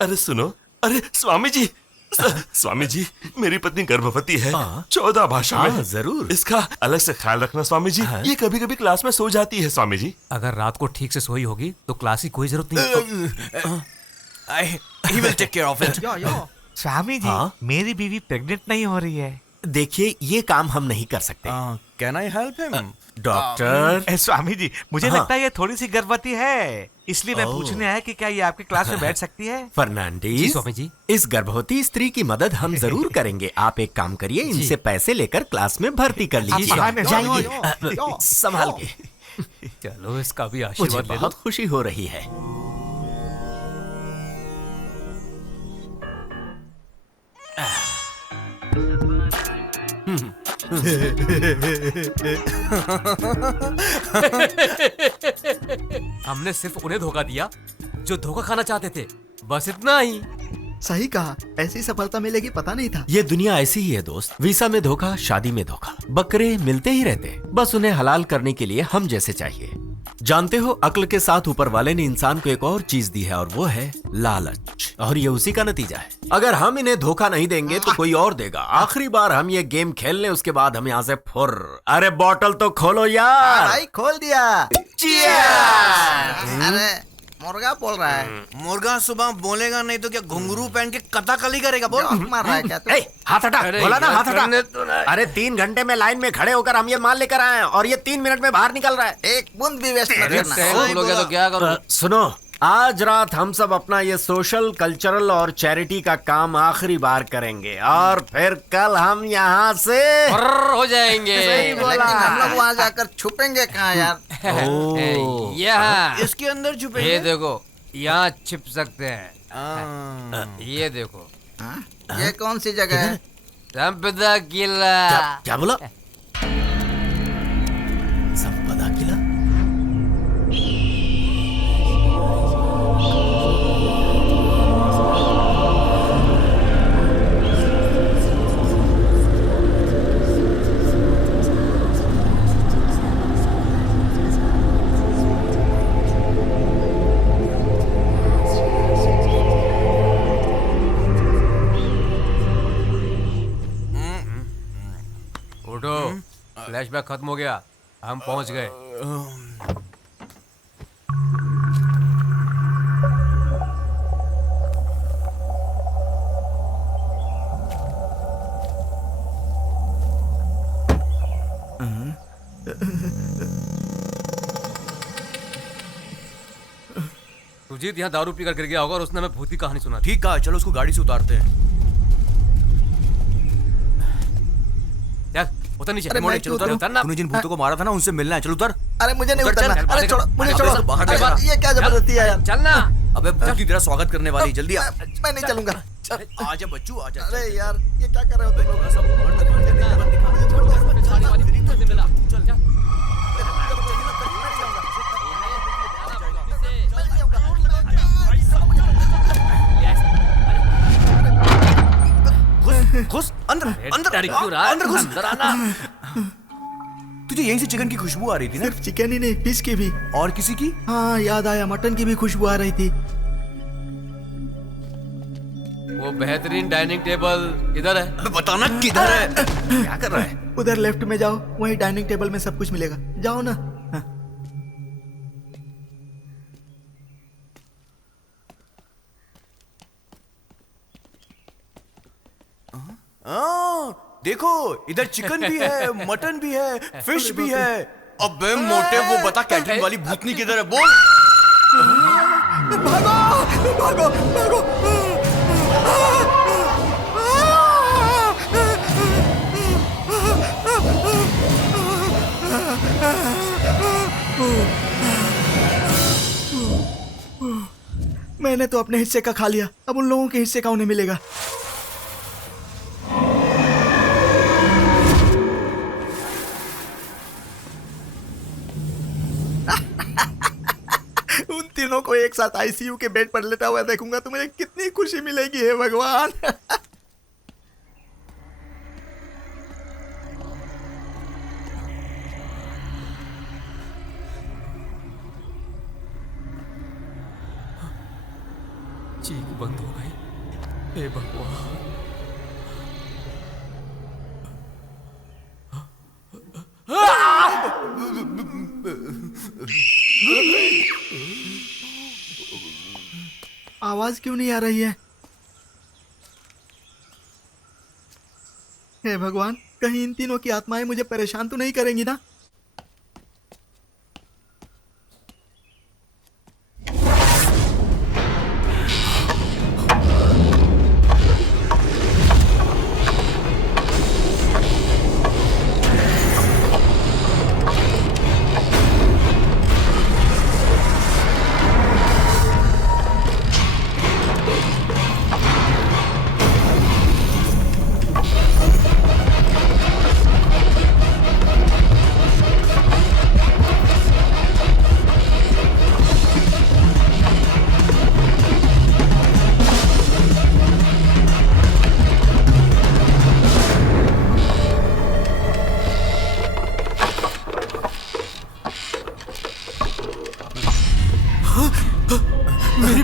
अरे सुनो, अरे स्वामी जी, स्वामी जी, मेरी पत्नी गर्भवती है। 14 भाषा में। जरूर। इसका अलग से ख्याल रखना स्वामी जी। ये कभी कभी क्लास में सो जाती है स्वामी जी। अगर रात को ठीक से सोई होगी तो क्लास की कोई जरूरत नहीं। He will take care of it. Swami ji, मेरी बीवी प्रेग्नेंट नहीं हो रही है। देखिए, ये काम हम नहीं कर सकते। Can I help him? Doctor. Swami ji, मुझे लगता है ये थोड़ी सी गर्भवती है, इसलिए मैं पूछने आया कि क्या ये आपके क्लास में बैठ सकती है? फर्नांडिस, स्वामी जी, इस गर्भवती स्त्री की मदद हम जरूर करेंगे। आप एक काम करिए, इनसे पैसे लेकर क्लास में भर्ती कर लीजिए। जाइए, संभाल के। चलो, इसका भी आशीर्वाद ले लो। बहुत खुशी हो रही है। हमने सिर्फ उन्हें धोखा दिया जो धोखा खाना चाहते थे, बस इतना ही। सही कहा, ऐसी सफलता मिलेगी पता नहीं था। ये दुनिया ऐसी ही है दोस्त। वीसा में धोखा, शादी में धोखा, बकरे मिलते ही रहते, बस उन्हें हलाल करने के लिए हम जैसे चाहिए। जानते हो, अक्ल के साथ ऊपर वाले ने इंसान को एक और चीज दी है और वो है लालच, और ये उसी का नतीजा है। अगर हम इन्हें धोखा नहीं देंगे तो कोई और देगा। आखिरी बार हम ये गेम खेल लें, उसके बाद हम यहाँ से फुर। अरे बॉटल तो खोलो यार। भाई खोल दिया। अरे मुर्गा बोल रहा है। मुर्गा सुबह बोलेगा नहीं तो क्या घुंघरू पहन के कथाकली करेगा? बोल। मार रहा है क्या तू? हाथ हटा, बोला ना हाथ हटा। तो अरे 3 घंटे में लाइन में खड़े होकर हम ये माल लेकर आए हैं और ये 3 मिनट में बाहर निकल रहा है। एक बूंद भी वेस्ट मत करना। हो गया तो क्या करो? सुनो, आज रात हम सब अपना ये सोशल, कल्चरल और चैरिटी का काम आखिरी बार करेंगे और फिर कल हम यहाँ से हो जाएंगे। लेकिन हम लोग वहाँ जाकर छुपेंगे कहाँ यार? यहाँ इसके अंदर छुपेंगे। ये देखो, यहाँ छिप सकते हैं। ये देखो। ये कौन सी जगह है? संपदा किला। क्या बोला? संपदा किला? उठो, फ्लैशबैक खत्म हो गया, हम पहुंच गए। सुजीत यहाँ दारू पीकर गिर गया होगा और उसने हमें भूत की कहानी सुना। ठीक कहा, चलो उसको गाड़ी से उतारते हैं। चल उतर नीचे। अरे मैं चलो उतर। तूने जिन भूतों को मारा था ना, उनसे मिलना है। चलो उतर। अरे मुझे नहीं उतरना। अरे छोड़ो, मुझे छोड़ो। बाहर अरे निकल। ये क्या जबरदस्ती है यार? चलना। अबे भूत तेरा स्वागत करने वाली, जल्दी आ। मैं नहीं चलूंगा। आजा बच्चू, आजा। अरे यार ये क्या कर रहे हो तुम लोग? घुस अंदर, अंदर, अंदर घुस। तुझे यहीं से चिकन की खुशबू आ रही थी ना? सिर्फ चिकन ही नहीं, फिश की भी। और किसी की? हाँ याद आया, मटन की भी खुशबू आ रही थी। वो बेहतरीन डाइनिंग टेबल इधर है। बताना किधर है? क्या कर रहा है? उधर लेफ्ट में जाओ, वही डाइनिंग टेबल में सब कुछ मिलेगा। जाओ ना। देखो, इधर चिकन भी है, मटन भी है, फिश भी है। अबे मोटे, वो बता कैटरिंग वाली भूतनी किधर है? बोल। भागो भागो भागो। मैंने तो अपने हिस्से का खा लिया, अब उन लोगों के हिस्से का उन्हें मिलेगा। उन तीनों को एक साथ आईसीयू के बेड पर लेटा हुआ देखूंगा तो मुझे कितनी खुशी मिलेगी, हे भगवान। चीख बंद हो गई। हे भगवान। आवाज क्यों नहीं आ रही है? हे भगवान, कहीं इन तीनों की आत्माएं मुझे परेशान तो नहीं करेंगी ना?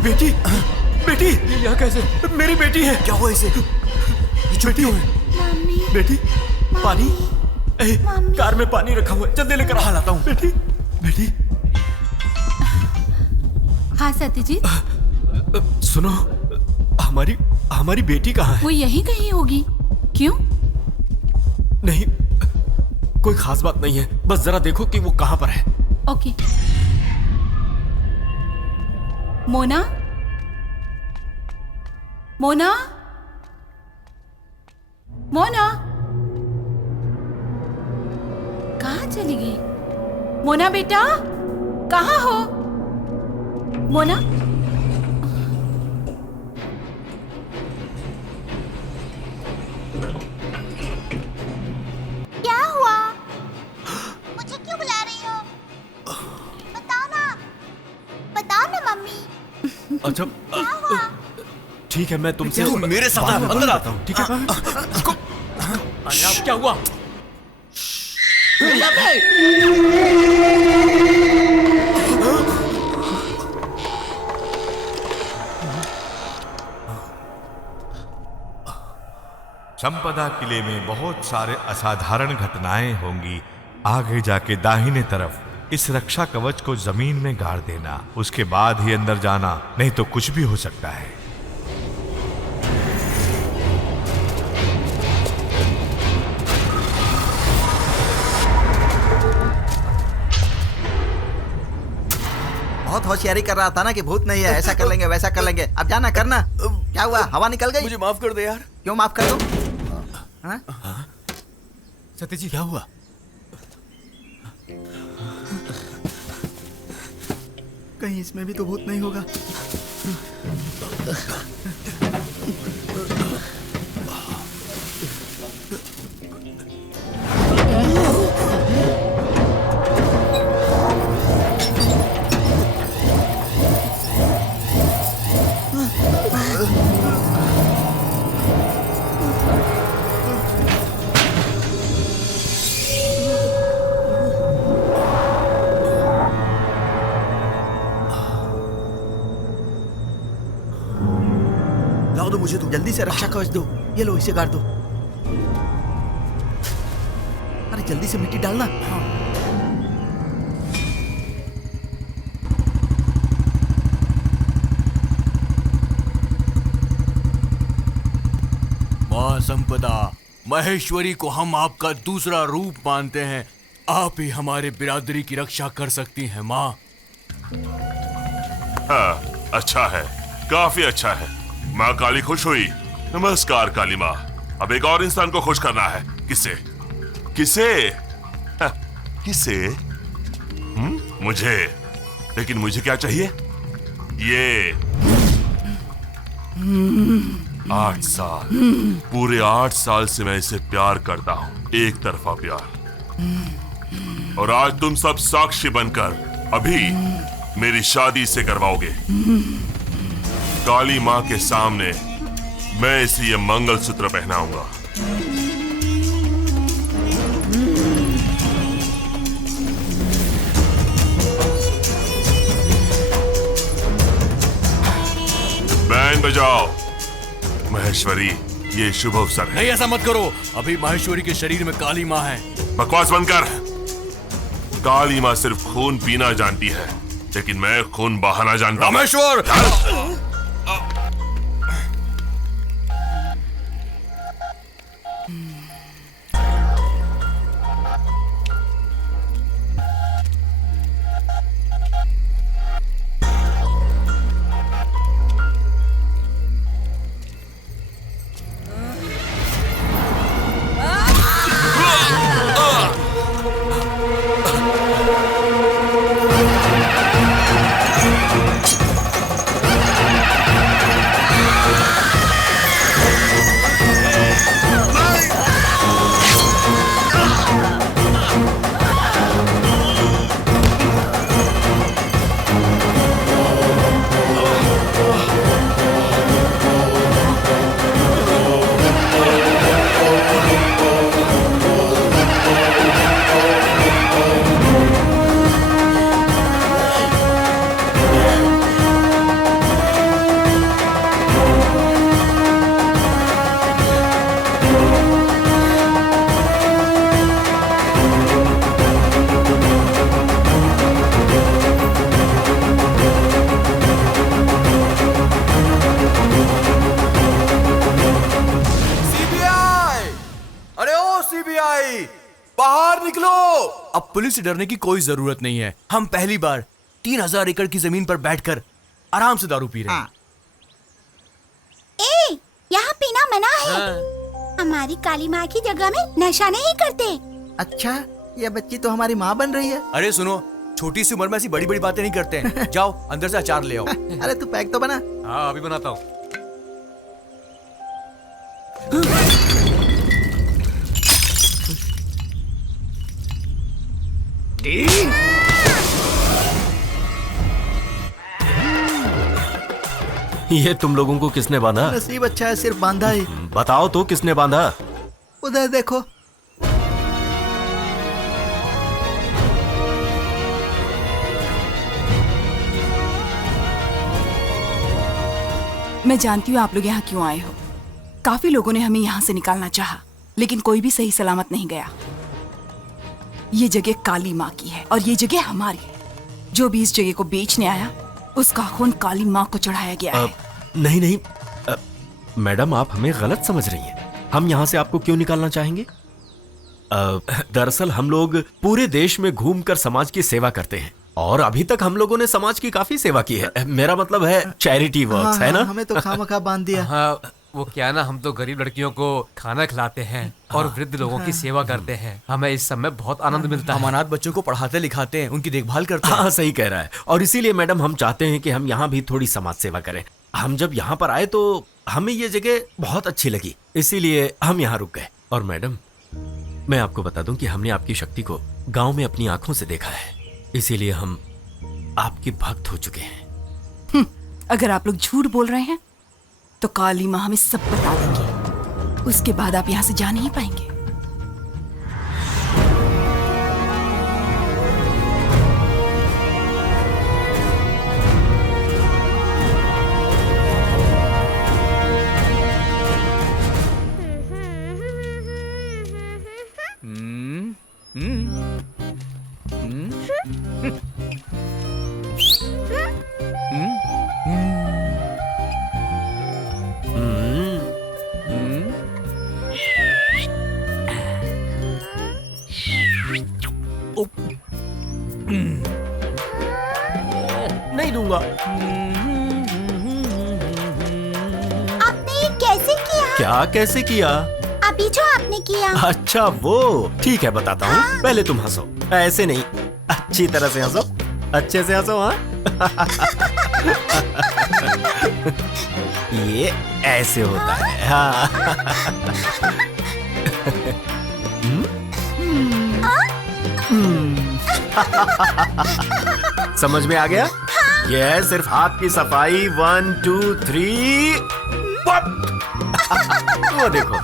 बेटी बेटी ये यहाँ कैसे? मेरी बेटी है। क्या हुआ इसे? ये बेटी है। बेटी पानी कार में पानी रखा हुआ है, जल्दी लेकर आ। लाता हूँ। बेटी बेटी। हाँ सत्यजीत, सुनो, हमारी बेटी कहाँ है? वो यहीं कहीं होगी। क्यों? नहीं, कोई खास बात नहीं है, बस जरा देखो कि वो कहाँ पर है। ओके। मोना, मोना, मोना, कहाँ चली गई? मोना बेटा, कहाँ हो? मोना, क्या हुआ? मुझे क्यों बुला रही हो? बताओ ना मम्मी। अच्छा क्या हुआ? ठीक है, मैं तुमसे मेरे साथ अंदर आता हूँ। ठीक है? अरे अब क्या हुआ? संपदा किले में बहुत सारे असाधारण घटनाएं होंगी। आगे जाके दाहिने तरफ इस रक्षा कवच को जमीन में गाड़ देना, उसके बाद ही अंदर जाना, नहीं तो कुछ भी हो सकता है। बहुत होशियारी कर रहा था ना कि भूत नहीं है, ऐसा कर लेंगे वैसा कर लेंगे। अब जाना करना। क्या हुआ? हवा निकल गई? मुझे माफ कर दे यार। क्यों माफ कर दो? सत्यजीत क्या हुआ? कहीं इसमें भी तो भूत नहीं होगा। मुझे तो जल्दी से रक्षा कवच दो। ये लो, इसे गाड़ दो। अरे जल्दी से मिट्टी डालना। माँ संपदा, महेश्वरी को हम आपका दूसरा रूप मानते हैं। आप ही हमारे बिरादरी की रक्षा कर सकती हैं माँ। हाँ, अच्छा है, काफी अच्छा है। माँ काली खुश हुई। नमस्कार काली माँ। अब एक और इंसान को खुश करना है। किसे? किसे? किसे? मुझे। लेकिन मुझे क्या चाहिए? ये 8 साल, पूरे 8 साल से मैं इसे प्यार करता हूँ, एक तरफा प्यार। और आज तुम सब साक्षी बनकर अभी मेरी शादी से करवाओगे। काली माँ के सामने मैं इसे ये मंगलसूत्र पहनाऊंगा। बैंड बजाओ। महेश्वरी, ये शुभ अवसर है। नहीं, ऐसा मत करो। अभी महेश्वरी के शरीर में काली माँ है। बकवास बंद कर। काली माँ सिर्फ खून पीना जानती है, लेकिन मैं खून बहाना जानता हूं। रामेश्वर! बाहर निकलो। अब पुलिस से डरने की कोई जरूरत नहीं है। हम पहली बार 3000 एकड़ की जमीन पर बैठकर आराम से दारू पी रहे हैं। ए, यहाँ पीना मना है। हमारी काली माँ की जगह में नशा नहीं करते। अच्छा, ये बच्ची तो हमारी माँ बन रही है। अरे सुनो, छोटी सी उम्र में ऐसी बड़ी बड़ी बातें नहीं करते हैं। जाओ अंदर से अचार ले आओ। अरे तू पैक तो बना। हाँ अभी बनाता हूँ। ये तुम लोगों को किसने बांधा? नसीब अच्छा है, सिर्फ बांधा ही। बताओ तो किसने बांधा? उधर देखो। मैं जानती हूँ आप लोग यहाँ क्यों आए हो। काफी लोगों ने हमें यहाँ से निकालना चाहा, लेकिन कोई भी सही सलामत नहीं गया। ये जगह काली माँ की है और ये जगह हमारी है। जो भी इस जगह को बेचने आया, उसका खून काली माँ को चढ़ाया गया है। नहीं नहीं मैडम, आप हमें गलत समझ रही हैं। हम यहाँ से आपको क्यों निकालना चाहेंगे? दरअसल हम लोग पूरे देश में घूमकर समाज की सेवा करते हैं और अभी तक हम लोगों ने समाज की काफी सेवा की है। मेरा मतलब है चैरिटी वर्क्स, है ना? हमें तो खामखा बांध दिया। हाँ वो क्या ना, हम तो गरीब लड़कियों को खाना खिलाते हैं और वृद्ध लोगों की सेवा करते हैं। हमें इस सब में बहुत आनंद मिलता है। हम अनाथ बच्चों को पढ़ाते लिखाते हैं, उनकी देखभाल करते हैं। हाँ सही कह रहा है। और इसीलिए मैडम हम चाहते हैं कि हम यहाँ भी थोड़ी समाज सेवा करें। हम जब यहाँ पर आए तो हमें ये जगह बहुत अच्छी लगी, इसीलिए हम यहाँ रुक गए। और मैडम मैं आपको बता दूं कि हमने आपकी शक्ति को गांव में अपनी आंखों से देखा है, इसीलिए हम आपके भक्त हो चुके हैं। अगर आप लोग झूठ बोल रहे हैं तो काली माँ हमें सब बता देंगी। उसके बाद आप यहाँ से जा नहीं पाएंगे। नहीं दूंगा। आपने ये कैसे किया? क्या कैसे किया? अभी जो आपने किया। अच्छा वो ठीक है, बताता हूँ। पहले तुम हंसो, ऐसे नहीं, अच्छी तरह से हंसो, अच्छे से हंसो। हाँ ये ऐसे होता है। हाँ समझ में आ गया? ये है सिर्फ हाथ की सफाई। 1 2 3 वो देखो।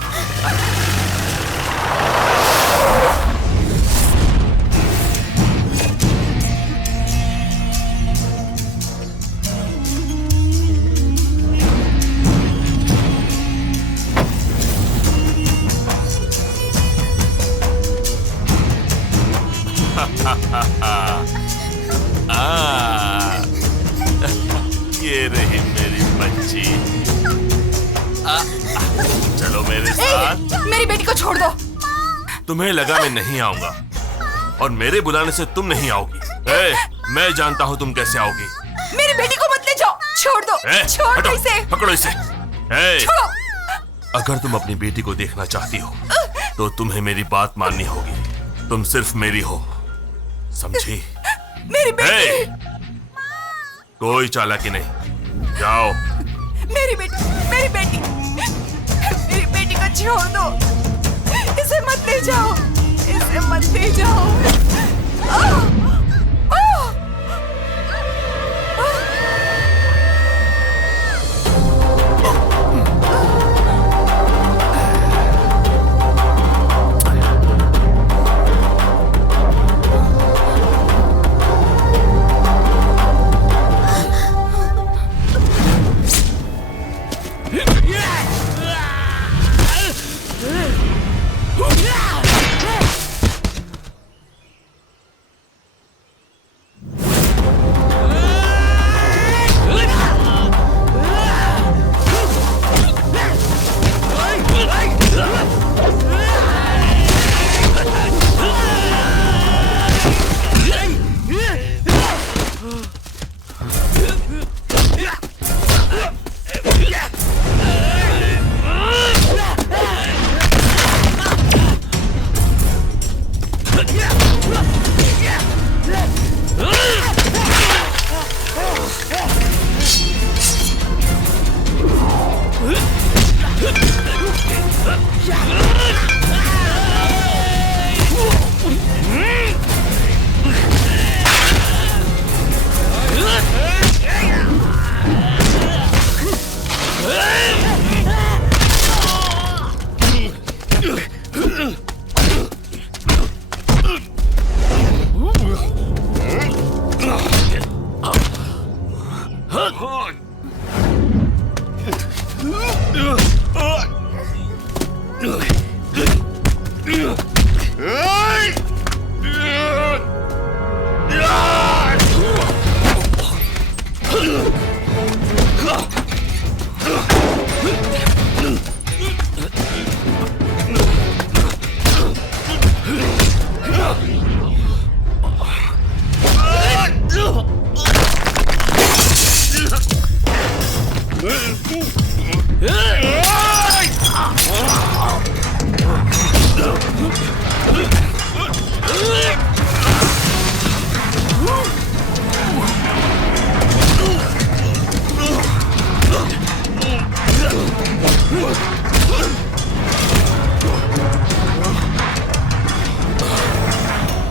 ये रही मेरी बच्ची। चलो मेरे साथ। मेरी बेटी को छोड़ दो। तुम्हें लगा मैं नहीं आऊंगा और मेरे बुलाने से तुम नहीं आओगी। मैं जानता हूँ तुम कैसे आओगी। मेरी बेटी को मत ले जाओ, छोड़ दो। छोड़ दो इसे। पकड़ो इसे। छोड़ो। अगर तुम अपनी बेटी को देखना चाहती हो तो तुम्हें मेरी बात माननी होगी। तुम सिर्फ मेरी हो, समझी? मेरी बेटी। कोई चालाकी नहीं, जाओ। मेरी बेटी, मेरी बेटी, मेरी बेटी को छोड़ दो। इसे मत ले जाओ, इसे मत ले जाओ।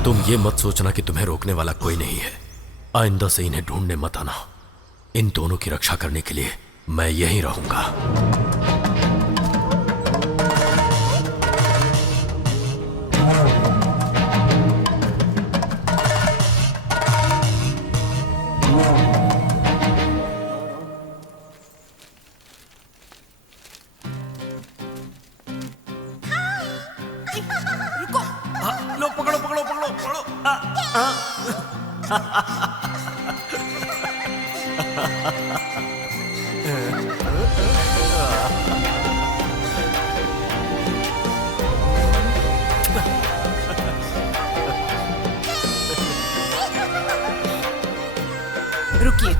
तुम ये मत सोचना कि तुम्हें रोकने वाला कोई नहीं है। आइंदा से इन्हें ढूंढने मत आना। इन दोनों की रक्षा करने के लिए मैं यहीं रहूंगा। लो पकड़ो पकड़ो पकड़ो पकड़ो। रुकिए,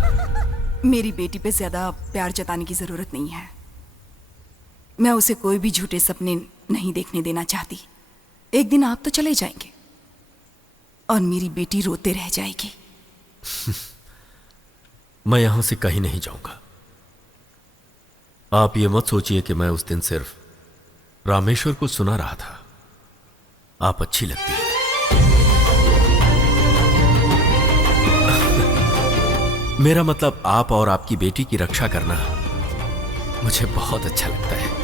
मेरी बेटी पे ज्यादा प्यार जताने की जरूरत नहीं है। मैं उसे कोई भी झूठे सपने नहीं देखने देना चाहती। एक दिन आप तो चले जाएंगे और मेरी बेटी रोते रह जाएगी। मैं यहां से कहीं नहीं जाऊंगा। आप ये मत सोचिए कि मैं उस दिन सिर्फ रामेश्वर को सुना रहा था। आप अच्छी लगती है। मेरा मतलब आप और आपकी बेटी की रक्षा करना मुझे बहुत अच्छा लगता है।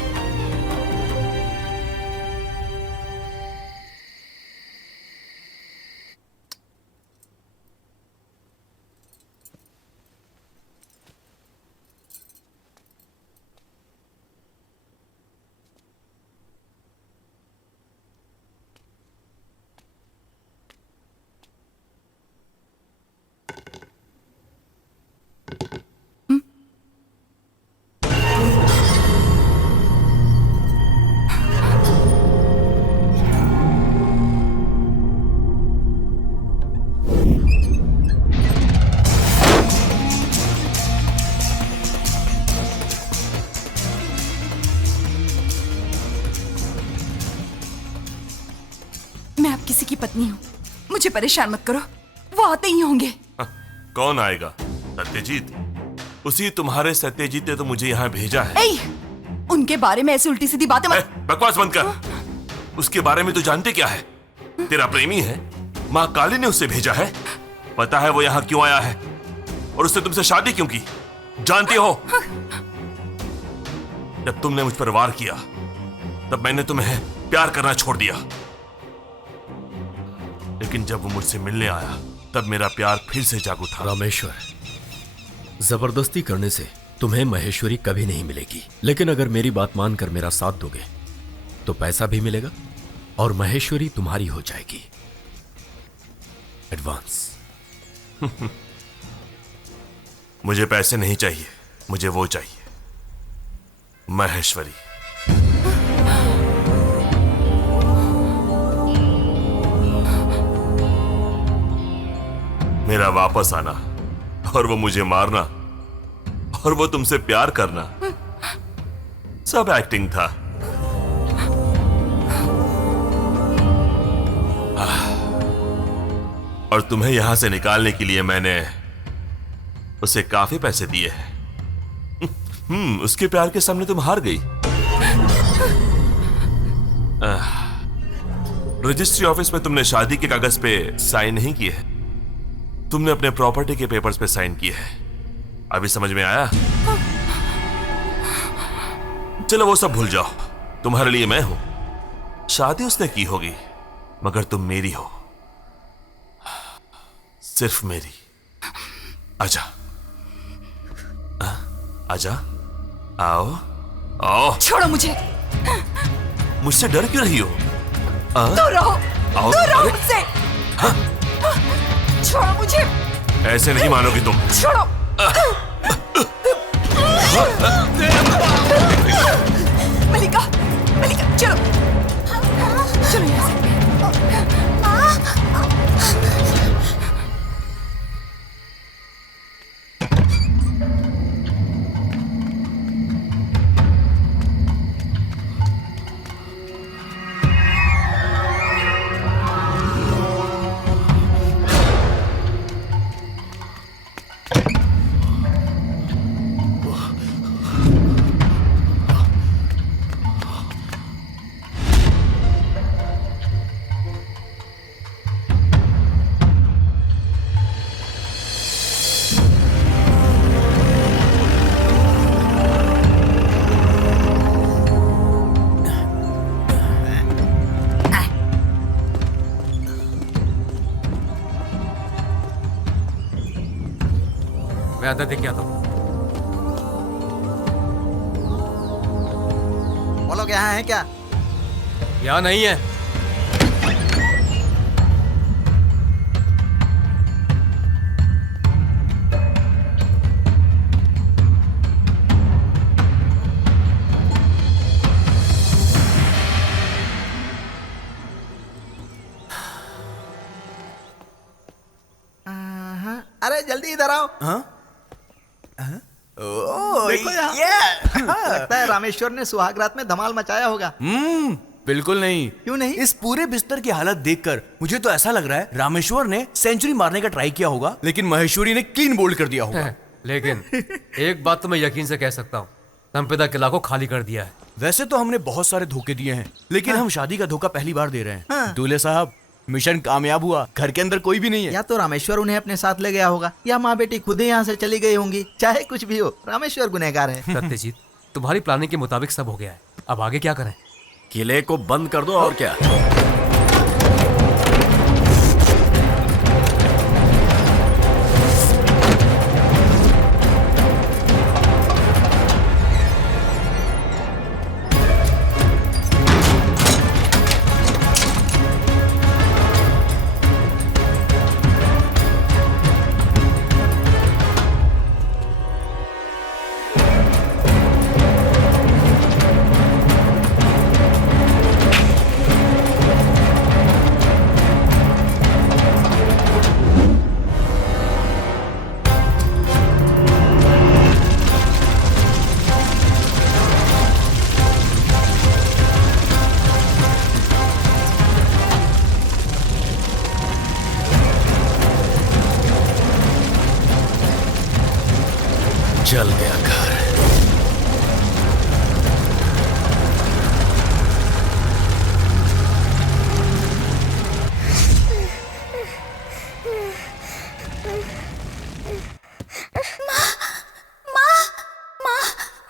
मैं अब किसी की पत्नी हूँ, मुझे परेशान मत करो। वो आते ही होंगे। कौन आएगा? सत्यजीत। उसी तुम्हारे सत्यजीत ने तो मुझे यहाँ भेजा है। उनके बारे में ऐसी उल्टी सीधी बातें मत। बकवास बंद कर। उसके बारे में तो जानते क्या है? तेरा प्रेमी है, माँ काली ने उसे भेजा है। पता है वो यहाँ क्यों आया है और उसने तुमसे शादी क्यों की? जानते हो? जब तुमने मुझ पर वार किया तब मैंने तुम्हें प्यार करना छोड़ दिया, लेकिन जब वो मुझसे मिलने आया तब मेरा प्यार फिर से जाग उठा। रामेश्वर, जबरदस्ती करने से तुम्हें महेश्वरी कभी नहीं मिलेगी, लेकिन अगर मेरी बात मानकर मेरा साथ दोगे तो पैसा भी मिलेगा और महेश्वरी तुम्हारी हो जाएगी। एडवांस। मुझे पैसे नहीं चाहिए, मुझे वो चाहिए, महेश्वरी। मेरा वापस आना और वो मुझे मारना और वो तुमसे प्यार करना सब एक्टिंग था। और तुम्हें यहां से निकालने के लिए मैंने उसे काफी पैसे दिए हैं। उसके प्यार के सामने तुम हार गई। रजिस्ट्री ऑफिस में तुमने शादी के कागज पे साइन नहीं किए हैं, तुमने अपने प्रॉपर्टी के पेपर्स पे साइन किए हैं। अभी समझ में आया? चलो वो सब भूल जाओ, तुम्हारे लिए मैं हूं। शादी उसने की होगी मगर तुम मेरी हो, सिर्फ मेरी। आजा आजा, आओ आओ। छोड़ो मुझे। मुझसे डर क्यों रही हो? दूर रहो, आओ। दूर रहो अरे, मुझसे। छोड़ो मुझे। ऐसे नहीं मानोगी तुम। छोड़ो। मलिका, मलिका, चलो चलो यहाँ से। मैं अंदर देख के आता हूँ। बोलो क्या है क्या? यहाँ नहीं है। अरे जल्दी इधर आओ। देखो यहाँ। लगता है रामेश्वर ने सुहाग रात में धमाल मचाया होगा। बिल्कुल नहीं। क्यों नहीं? इस पूरे बिस्तर की हालत देखकर मुझे तो ऐसा लग रहा है रामेश्वर ने सेंचुरी मारने का ट्राई किया होगा, लेकिन महेश्वरी ने क्लीन बोल्ड कर दिया होगा। लेकिन एक बात तो मैं यकीन से कह सकता हूँ, संपदा किला को खाली कर दिया है। वैसे तो हमने बहुत सारे धोखे दिए हैं, लेकिन हम शादी का धोखा पहली बार दे रहे हैं। दूल्हे साहब, मिशन कामयाब हुआ। घर के अंदर कोई भी नहीं है। या तो रामेश्वर उन्हें अपने साथ ले गया होगा, या माँ बेटी खुद ही यहाँ से चली गई होंगी। चाहे कुछ भी हो, रामेश्वर गुनहगार है। सत्यजीत, तुम्हारी प्लानिंग के मुताबिक सब हो गया है। अब आगे क्या करें? किले को बंद कर दो और क्या। जल गया घर।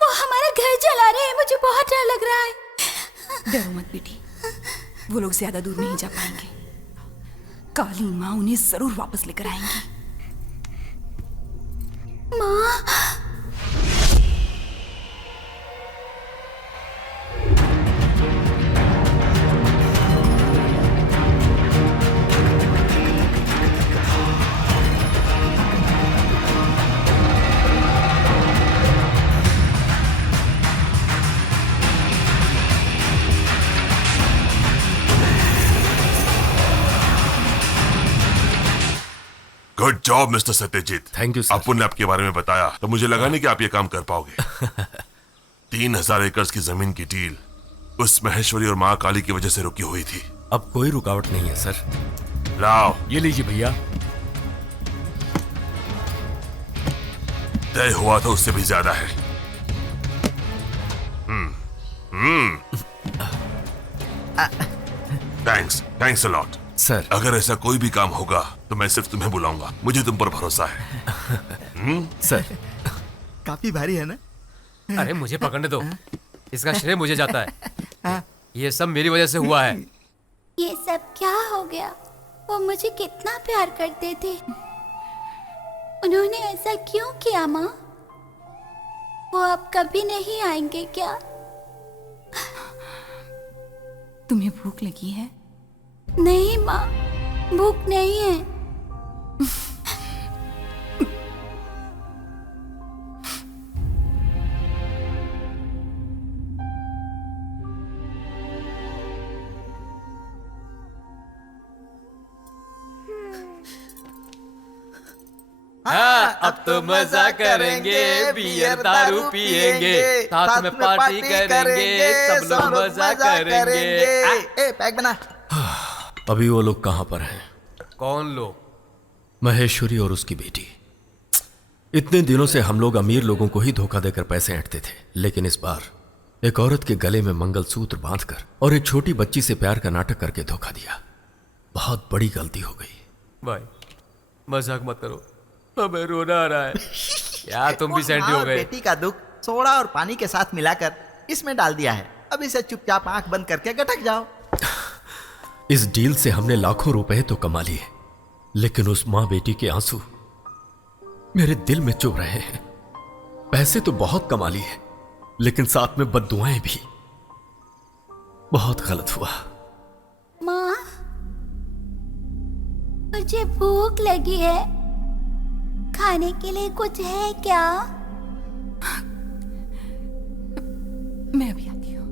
वो हमारा घर जला रहे हैं। मुझे बहुत डर लग रहा है। डरो मत बेटी, वो लोग ज्यादा दूर नहीं जा पाएंगे। काली माँ उन्हें जरूर वापस लेकर आएंगी। माँ, good job mister Satyajit. Thank you sir. अपुन ने आपके बारे में बताया तो मुझे लगा नहीं कि आप ये काम कर पाओगे। 3000 एकड़ की जमीन की डील उस महेश्वरी और माँ काली की वजह से रुकी हुई थी। अब कोई रुकावट नहीं है सर। लाओ। ये लीजिए भैया। तय हुआ था उससे भी ज्यादा है। Thanks a lot sir. अगर ऐसा कोई भी काम होगा तो मैं सिर्फ तुम्हें बुलाऊंगा, मुझे तुम पर भरोसा है। सर। काफी भारी है ना? अरे मुझे पकड़ने दो, इसका श्रेय मुझे जाता है। ये सब मेरी वजह से हुआ है। ये सब क्या हो गया? वो मुझे कितना प्यार करते थे, उन्होंने ऐसा क्यों किया माँ? वो अब कभी नहीं आएंगे क्या? तुम्हें भूख लगी है? नहीं माँ, भूख नहीं है। हाँ, अब तो मजा करेंगे, बियर दारू पिएंगे, साथ में पार्टी करेंगे, सब लोग मजा करेंगे। ए, पैक बना। अभी वो लोग कहां पर हैं? कौन लोग? महेश्वरी और उसकी बेटी। इतने दिनों से हम लोग अमीर लोगों को ही धोखा देकर पैसे ऐंठते थे, लेकिन इस बार एक औरत के गले में मंगलसूत्र बांधकर और एक छोटी बच्ची से प्यार का नाटक करके धोखा दिया। बहुत बड़ी गलती हो गई। भाई मजाक मत करो, हमें रोना आ रहा है। क्या तुम भी सेंटी हो गए? बेटी का दुख सोडा और पानी के साथ मिलाकर इसमें डाल दिया है। अब इसे चुपचाप आंख बंद करके गटक जाओ। इस डील से हमने लाखों रुपए तो कमा लिए, लेकिन उस मां बेटी के आंसू मेरे दिल में चुभ रहे हैं। पैसे तो बहुत कमा लिए, लेकिन साथ में बद्दुआएं भी। बहुत गलत हुआ। माँ, मुझे भूख लगी है, खाने के लिए कुछ है क्या? मैं अभी आती हूँ।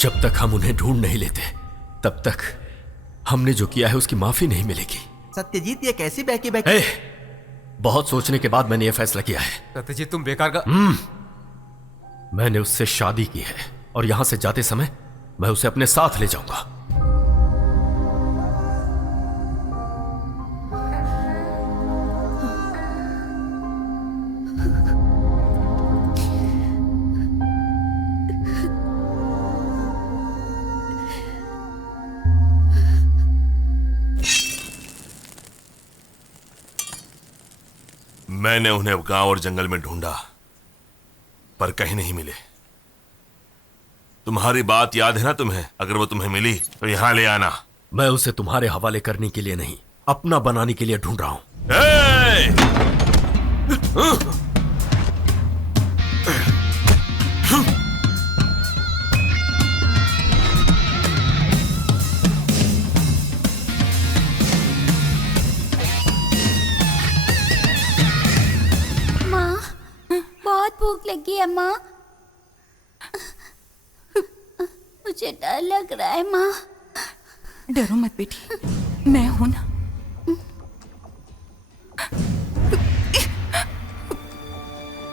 जब तक हम उन्हें ढूंढ नहीं लेते, तब तक हमने जो किया है उसकी माफी नहीं मिलेगी। सत्यजीत, ये कैसी बहकी बहकी? बहुत सोचने के बाद मैंने यह फैसला किया है। सत्यजीत, तुम बेकार का। मैंने उससे शादी की है और यहां से जाते समय मैं उसे अपने साथ ले जाऊंगा। मैंने उन्हें गांव और जंगल में ढूंढा, पर कहीं नहीं मिले। तुम्हारी बात याद है ना तुम्हें? अगर वो तुम्हें मिली तो यहां ले आना। मैं उसे तुम्हारे हवाले करने के लिए नहीं, अपना बनाने के लिए ढूंढ रहा हूं। बहुत भूख लगी है माँ, मुझे डर लग रहा है माँ। डरो मत बेटी, मैं हूं ना।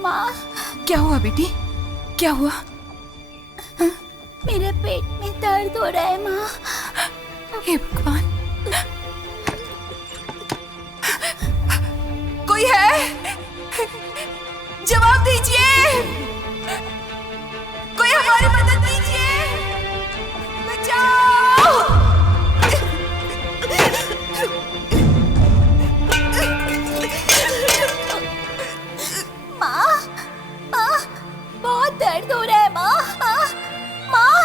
माँ, क्या हुआ बेटी? क्या हुआ? मेरे पेट में दर्द हो रहा है माँ। हे भगवान, कोई है? जवाब दीजिए, कोई हमारी मदद कीजिए, बचाओ। माँ, माँ, बहुत दर्द हो रहा है माँ। माँ,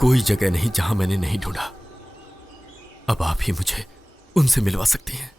कोई जगह नहीं जहां मैंने नहीं ढूंढा। अब आप ही मुझे उनसे मिलवा सकती हैं।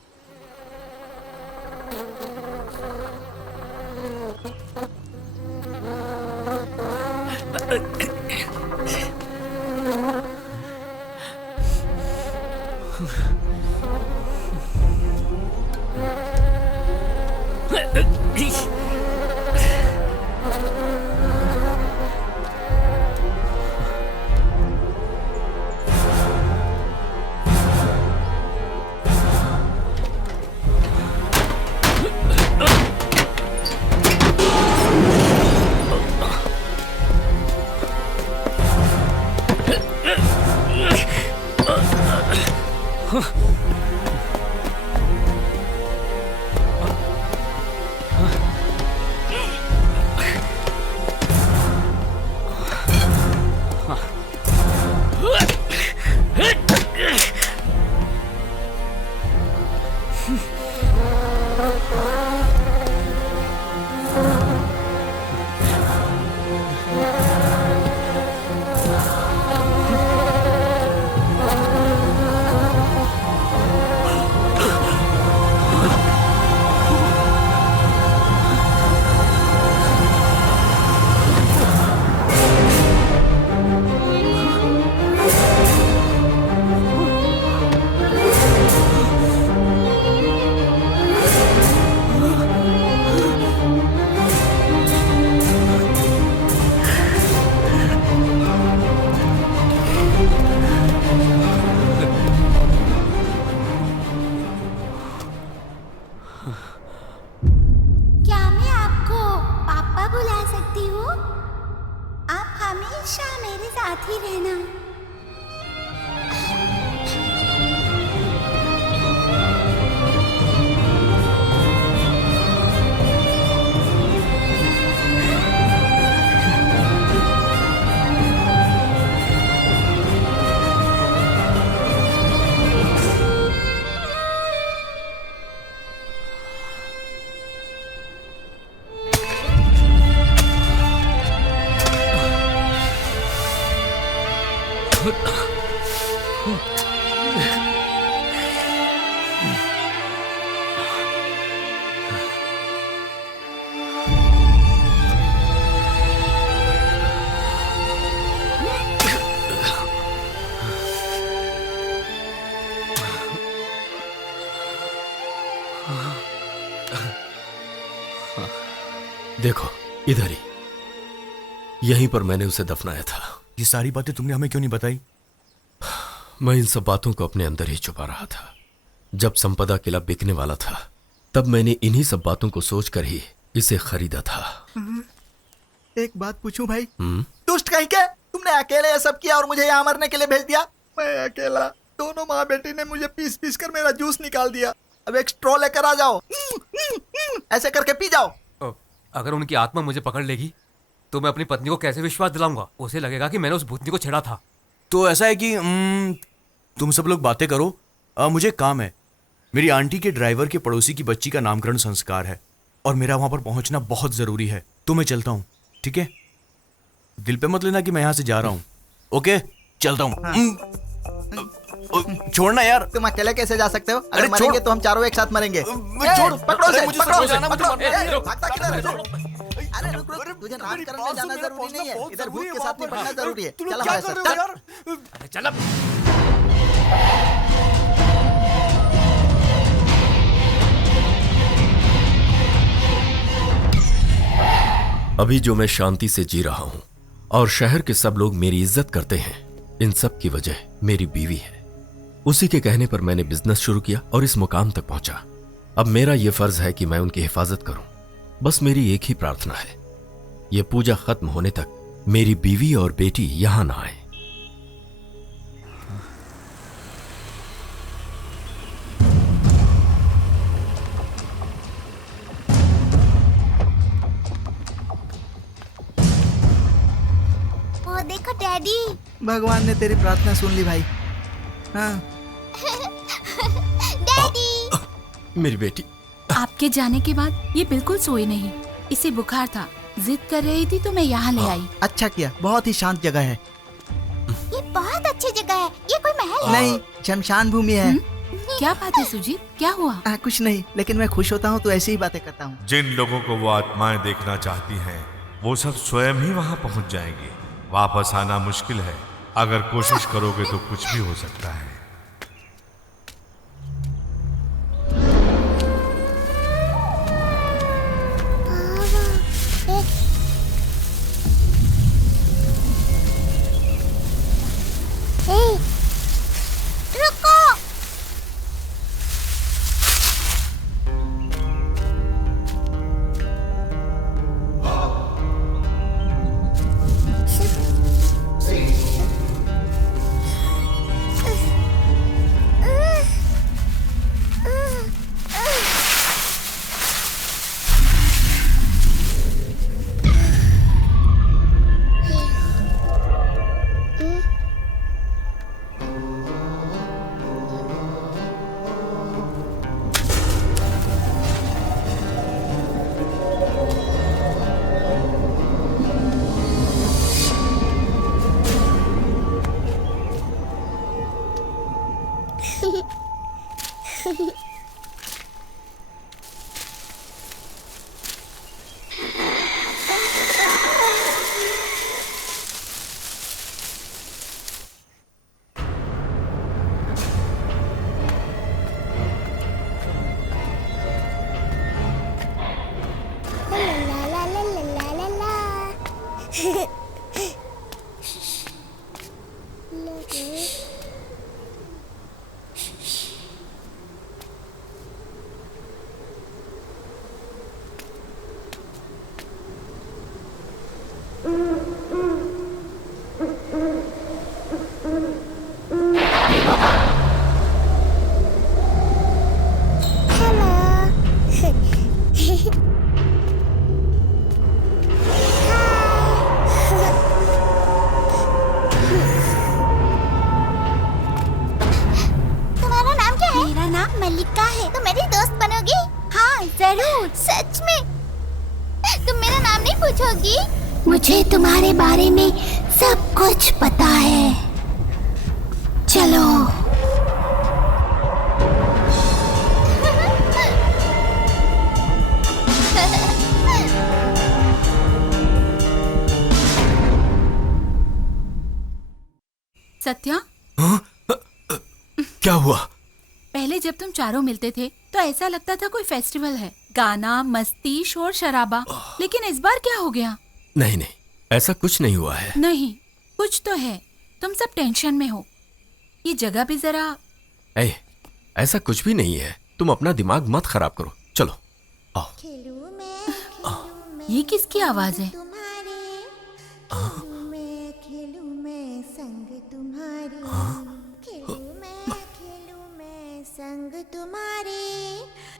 क्या मैं आपको पापा बुला सकती हूँ? आप हमेशा मेरे साथ ही रहना। देखो इधर ही, यहीं पर मैंने उसे दफनाया था। ये सारी बातें तुमने हमें क्यों नहीं बताई? मैं इन सब बातों को अपने अंदर ही छुपा रहा था। जब संपदा किला बिकने वाला था तब मैंने इन्हीं सब बातों को सोचकर ही इसे खरीदा था। एक बात पूछूं भाई? दुष्ट कहीं के, तुमने अकेले ये सब किया और मुझे यहाँ मरने के लिए भेज दिया? मैं अकेला, दोनों माँ बेटी ने मुझे पीस पीस कर मेरा जूस निकाल दिया। अब एक स्ट्रॉ लेकर आ जाओ, ऐसे करके पी जाओ। अगर उनकी आत्मा मुझे पकड़ लेगी तो मैं अपनी पत्नी को कैसे विश्वास दिलाऊंगा? उसे लगेगा कि मैंने उस भूतनी को छेड़ा था। तो ऐसा है कि तुम सब लोग बातें करो, मुझे काम है। मेरी आंटी के ड्राइवर के पड़ोसी की बच्ची का नामकरण संस्कार है और मेरा वहां पर पहुंचना बहुत जरूरी है, तो मैं चलता हूँ। ठीक है, दिल पे मत लेना कि मैं यहाँ से जा रहा हूँ। ओके, चलता हूँ। छोड़ना यार। तुम अकेले कैसे जा सकते हो? अगर मरेंगे तो हम चारों एक साथ मरेंगे। छोड़, पकड़ो उसे, पकड़ो उसे। भागता किधर है? अरे रुक रुक, तुझे नामकरण में जाना जरूरी नहीं है, इधर भूत के साथ निपटना जरूरी है। चल हमारे साथ, चल। अरे चल अब। अभी जो मैं शांति से जी रहा हूं और शहर के सब लोग मेरी इज्जत करते हैं, इन सब की वजह मेरी बीवी है। उसी के कहने पर मैंने बिजनेस शुरू किया और इस मुकाम तक पहुंचा। अब मेरा यह फर्ज है कि मैं उनकी हिफाजत करूं। बस मेरी एक ही प्रार्थना है, यह पूजा खत्म होने तक मेरी बीवी और बेटी यहां ना आए। वो देखो डैडी, भगवान ने तेरी प्रार्थना सुन ली भाई। हाँ। डैडी। मेरी बेटी। आपके जाने के बाद ये बिल्कुल सोई नहीं, इसे बुखार था, जिद कर रही थी तो मैं यहाँ ले आई। अच्छा किया, बहुत ही शांत जगह है। नहीं, शमशान भूमि है। क्या बात है सुजीत, क्या हुआ? कुछ नहीं, लेकिन मैं खुश होता हूँ तो ऐसी ही बातें करता हूँ। जिन लोगों को वो आत्माएं देखना चाहती हैं, वो सब स्वयं ही वहां पहुंच जाएंगे। वापस आना मुश्किल है, अगर कोशिश करोगे तो कुछ भी हो सकता है। मुझे तुम्हारे बारे में सब कुछ पता है। चलो। सत्या, क्या हुआ? पहले जब तुम चारों मिलते थे तो ऐसा लगता था कोई फेस्टिवल है, गाना, मस्ती, शोर शराबा। लेकिन इस बार क्या हो गया? नहीं नहीं, ऐसा कुछ नहीं हुआ है। नहीं, कुछ तो है। तुम सब टेंशन में हो। ये जगह भी जरा। ऐसा कुछ भी नहीं है, तुम अपना दिमाग मत खराब करो। चलो आओ। ये किसकी आवाज है? संग तुम्हारे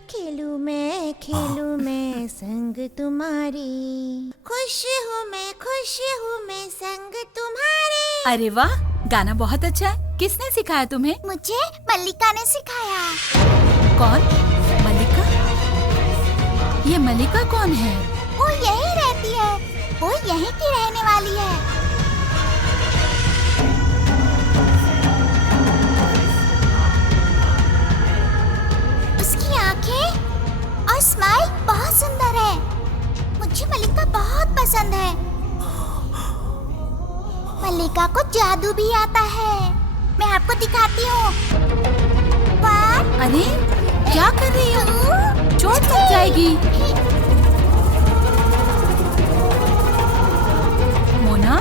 खेलूं मैं संग तुम्हारी, खुश हूँ मैं संग तुम्हारे। अरे वाह, गाना बहुत अच्छा है। किसने सिखाया तुम्हें? मुझे मल्लिका ने सिखाया। कौन? मल्लिका? ये मल्लिका कौन है? वो यहीं रहती है, वो यहीं की रहने वाली है। उसकी आंखें और स्माइल बहुत सुंदर है। मुझे मल्लिका बहुत पसंद है। मल्लिका को जादू भी आता है, मैं आपको दिखाती हूँ। अरे क्या कर रही हो? चोट लग जाएगी। मोना,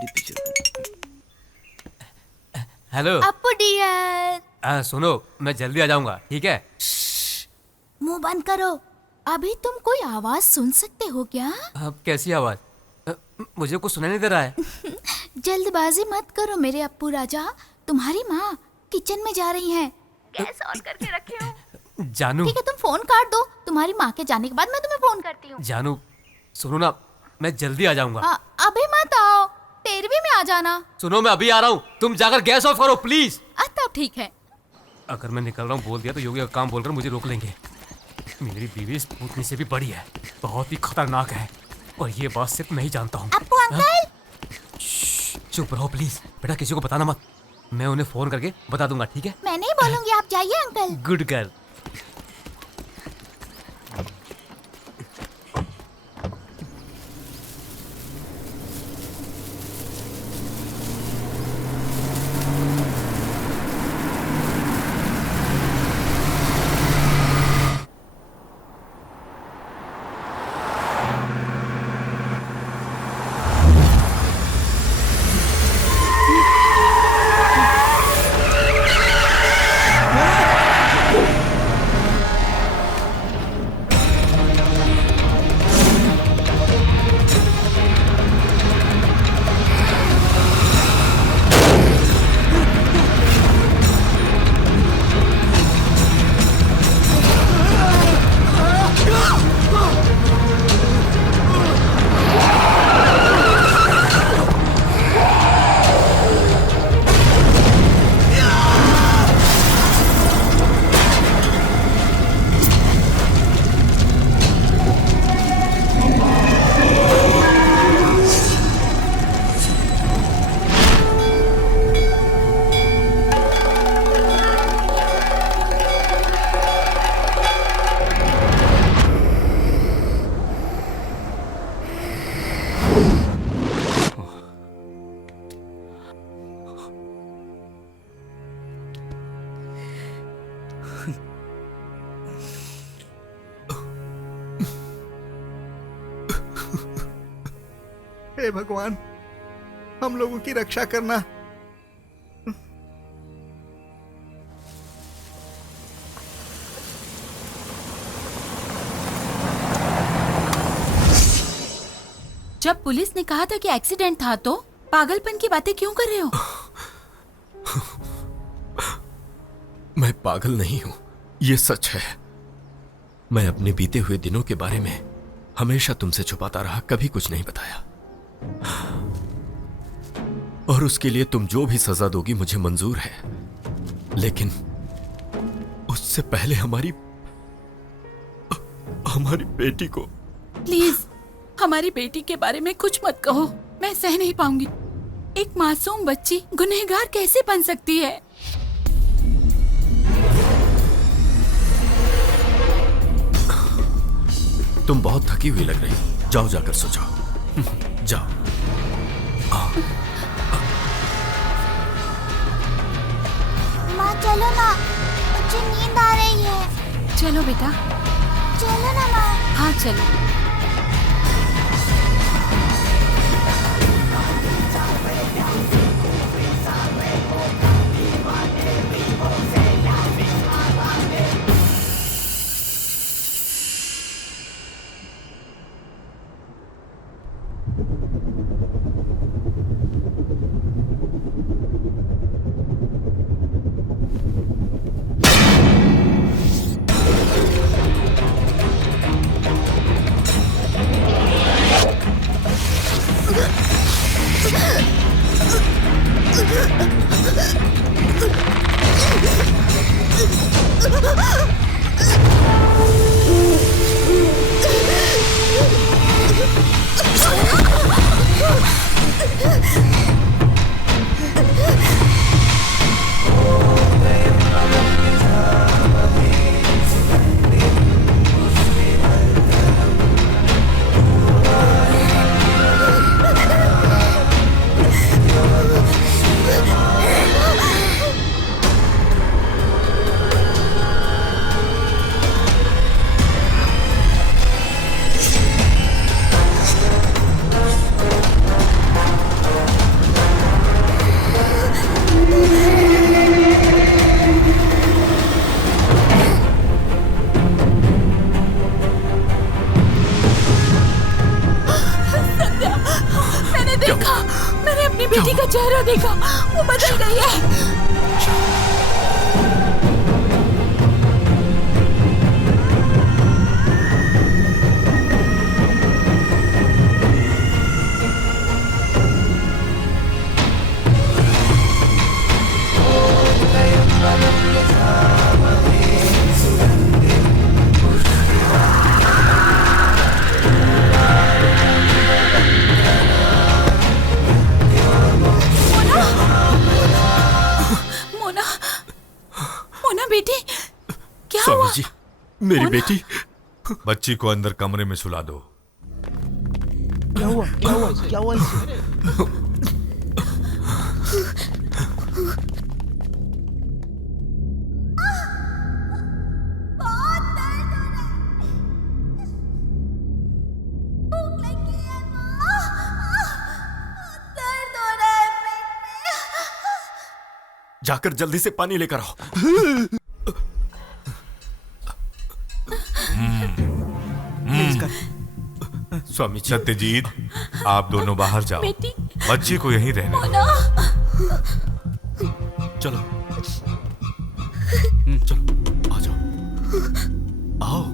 गाड़ी पीछे। हेलो अप्पू डियर, सुनो, मैं जल्दी आ जाऊंगा, ठीक है? मुंह बंद करो। अभी तुम कोई आवाज सुन सकते हो क्या? अब कैसी आवाज? मुझे कुछ सुनाई नहीं दे रहा है। जल्दबाजी मत करो मेरे अप्पू राजा, तुम्हारी माँ किचन में जा रही हैं। गैस ऑन करके रखे हो। जानू, ठीक है, तुम फोन काट दो, तुम्हारी माँ के जाने के बाद मैं तुम्हें फोन करती हूँ। जानू सुनो ना, मैं जल्दी आ जाऊंगा। अभी मत आओ, 13वीं में आ जाना। सुनो, मैं अभी आ रहा हूँ, तुम जाकर गैस ऑफ करो प्लीज। तब ठीक है। अगर मैं निकल रहा हूँ बोल दिया तो योगी का काम बोलकर मुझे रोक लेंगे। मेरी बीवी इस भूतनी से भी बड़ी है, बहुत ही खतरनाक है, और ये बात सिर्फ मैं ही जानता हूँ। अप्पू अंकल, चुप रहो प्लीज, बेटा किसी को बताना मत, मैं उन्हें फोन करके बता दूंगा, ठीक है? मैं नहीं बोलूंगी, आप जाइए अंकल। Good girl. हे भगवान, हम लोगों की रक्षा करना। जब पुलिस ने कहा था कि एक्सीडेंट था तो पागलपन की बातें क्यों कर रहे हो? मैं पागल नहीं हूं, ये सच है। मैं अपने बीते हुए दिनों के बारे में हमेशा तुमसे छुपाता रहा, कभी कुछ नहीं बताया, और उसके लिए तुम जो भी सजा दोगी मुझे मंजूर है, लेकिन उससे पहले हमारी बेटी को। प्लीज हमारी बेटी के बारे में कुछ मत कहो, मैं सह नहीं पाऊंगी। एक मासूम बच्ची गुनहगार कैसे बन सकती है? तुम बहुत थकी हुई लग रही हो, जाओ जाकर सो जाओ। जाओ। माँ चलो ना, मुझे नींद आ रही है। चलो बेटा, चलो ना माँ। हाँ चलो। चेहरा देखा, वो बदल गई है। बेटी, क्या हुआ? स्वामी जी, मेरी बेटी। बच्ची को अंदर कमरे में सुला दो। क्या हुआ? क्या हुआ? क्या हुआ इसे? जाकर जल्दी से पानी लेकर आओ। स्वामी सत्यजीत, आप दोनों बाहर जाओ। बच्ची को यहीं रहने दो। चलो चलो, आ जाओ, आओ।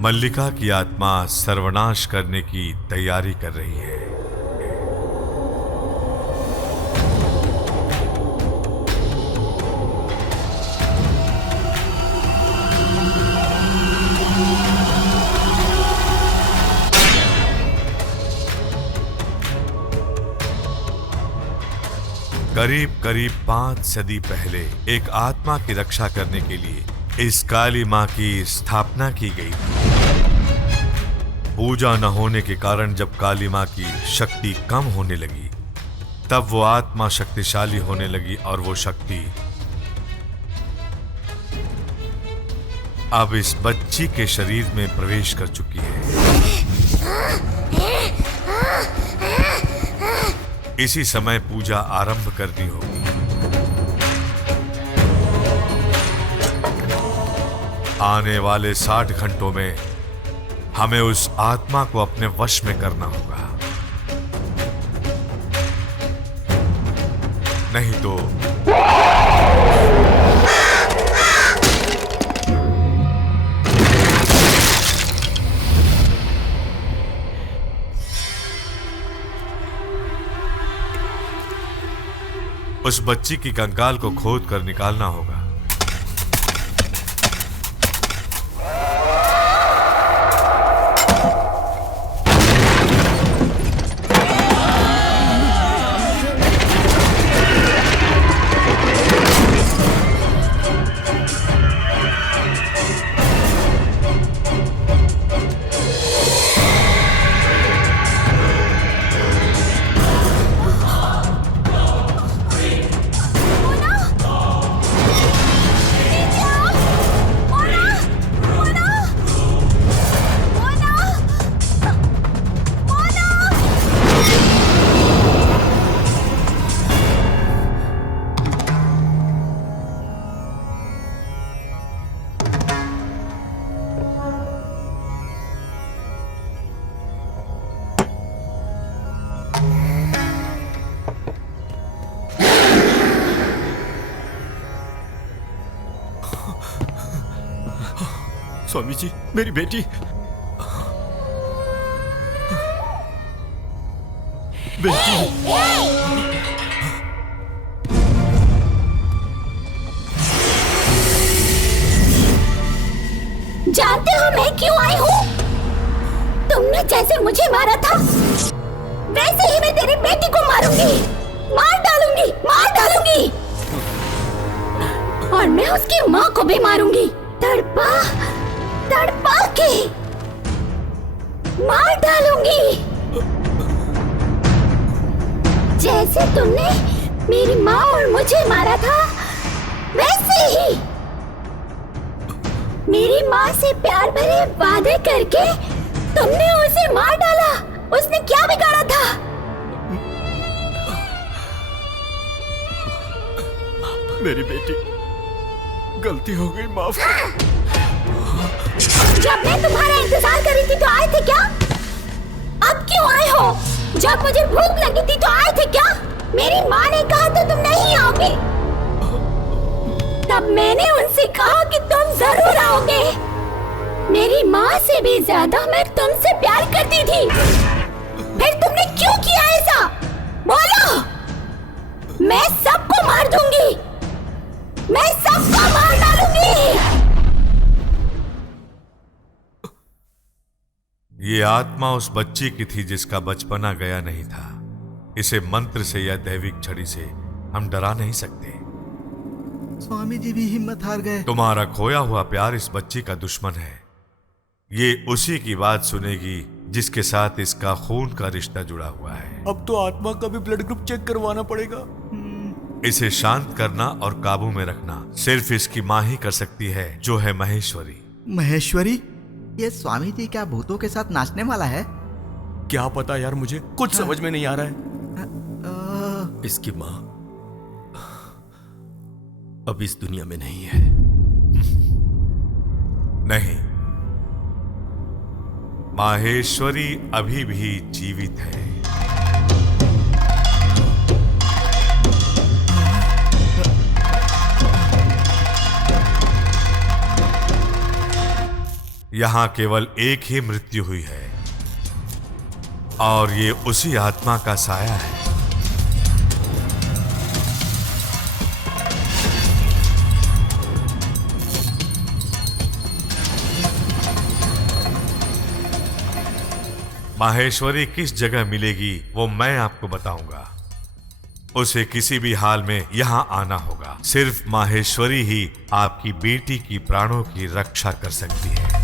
मल्लिका की आत्मा सर्वनाश करने की तैयारी कर रही है। करीब करीब 5 सदी पहले एक आत्मा की रक्षा करने के लिए इस काली मां की स्थापना की गई थी। पूजा न होने के कारण जब काली मां की शक्ति कम होने लगी, तब वो आत्मा शक्तिशाली होने लगी और वो शक्ति अब इस बच्ची के शरीर में प्रवेश कर चुकी है। इसी समय पूजा आरंभ करनी होगी। आने वाले 60 घंटों में हमें उस आत्मा को अपने वश में करना होगा, नहीं तो उस बच्ची की कंकाल को खोद कर निकालना होगा। स्वामी जी, मेरी बेटी। बेटी। जानते हो मैं क्यों आई हूँ? तुमने जैसे मुझे मारा था, वैसे ही मैं तेरी बेटी को मारूंगी, मार डालूंगी, मार डालूंगी। और मैं उसकी माँ को भी मारूंगी, तड़पा तड़पा के मार डालूंगी। जैसे तुमने मेरी माँ और मुझे मारा था वैसे ही मेरी माँ से प्यार भरे वादे करके तुमने उसे मार डाला। उसने क्या बिगाड़ा था? मेरी बेटी, गलती हो गई, माफ कर। जब मैं तुम्हारा इंतजार कर रही थी तो आए थे क्या? अब क्यों आए हो? जब मुझे भूख लगी थी तो आए थे क्या? मेरी माँ ने कहा तो तुम नहीं आओगे। तब मैंने उनसे कहा कि तुम जरूर आओगे। मेरी माँ से भी ज्यादा मैं तुमसे प्यार करती थी। फिर तुमने क्यों किया ऐसा? बोलो। मैं सबको मार दूंगी। मैं सबको मार डालूंगी। ये आत्मा उस बच्ची की थी जिसका बचपना गया नहीं था। इसे मंत्र से या दैविक छड़ी से हम डरा नहीं सकते। स्वामी जी भी हिम्मत हार गए। तुम्हारा खोया हुआ प्यार इस बच्ची का दुश्मन है। ये उसी की बात सुनेगी जिसके साथ इसका खून का रिश्ता जुड़ा हुआ है। अब तो आत्मा का भी ब्लड ग्रुप चेक करवाना पड़ेगा। इसे शांत करना और काबू में रखना सिर्फ इसकी माँ ही कर सकती है, जो है महेश्वरी। महेश्वरी? ये स्वामी जी क्या भूतों के साथ नाचने वाला है? क्या पता यार, मुझे कुछ समझ में नहीं आ रहा है। इसकी माँ अब इस दुनिया में नहीं है। नहीं, माहेश्वरी अभी भी जीवित है। यहां केवल एक ही मृत्यु हुई है और ये उसी आत्मा का साया है। माहेश्वरी किस जगह मिलेगी वो मैं आपको बताऊंगा। उसे किसी भी हाल में यहां आना होगा। सिर्फ माहेश्वरी ही आपकी बेटी की प्राणों की रक्षा कर सकती है।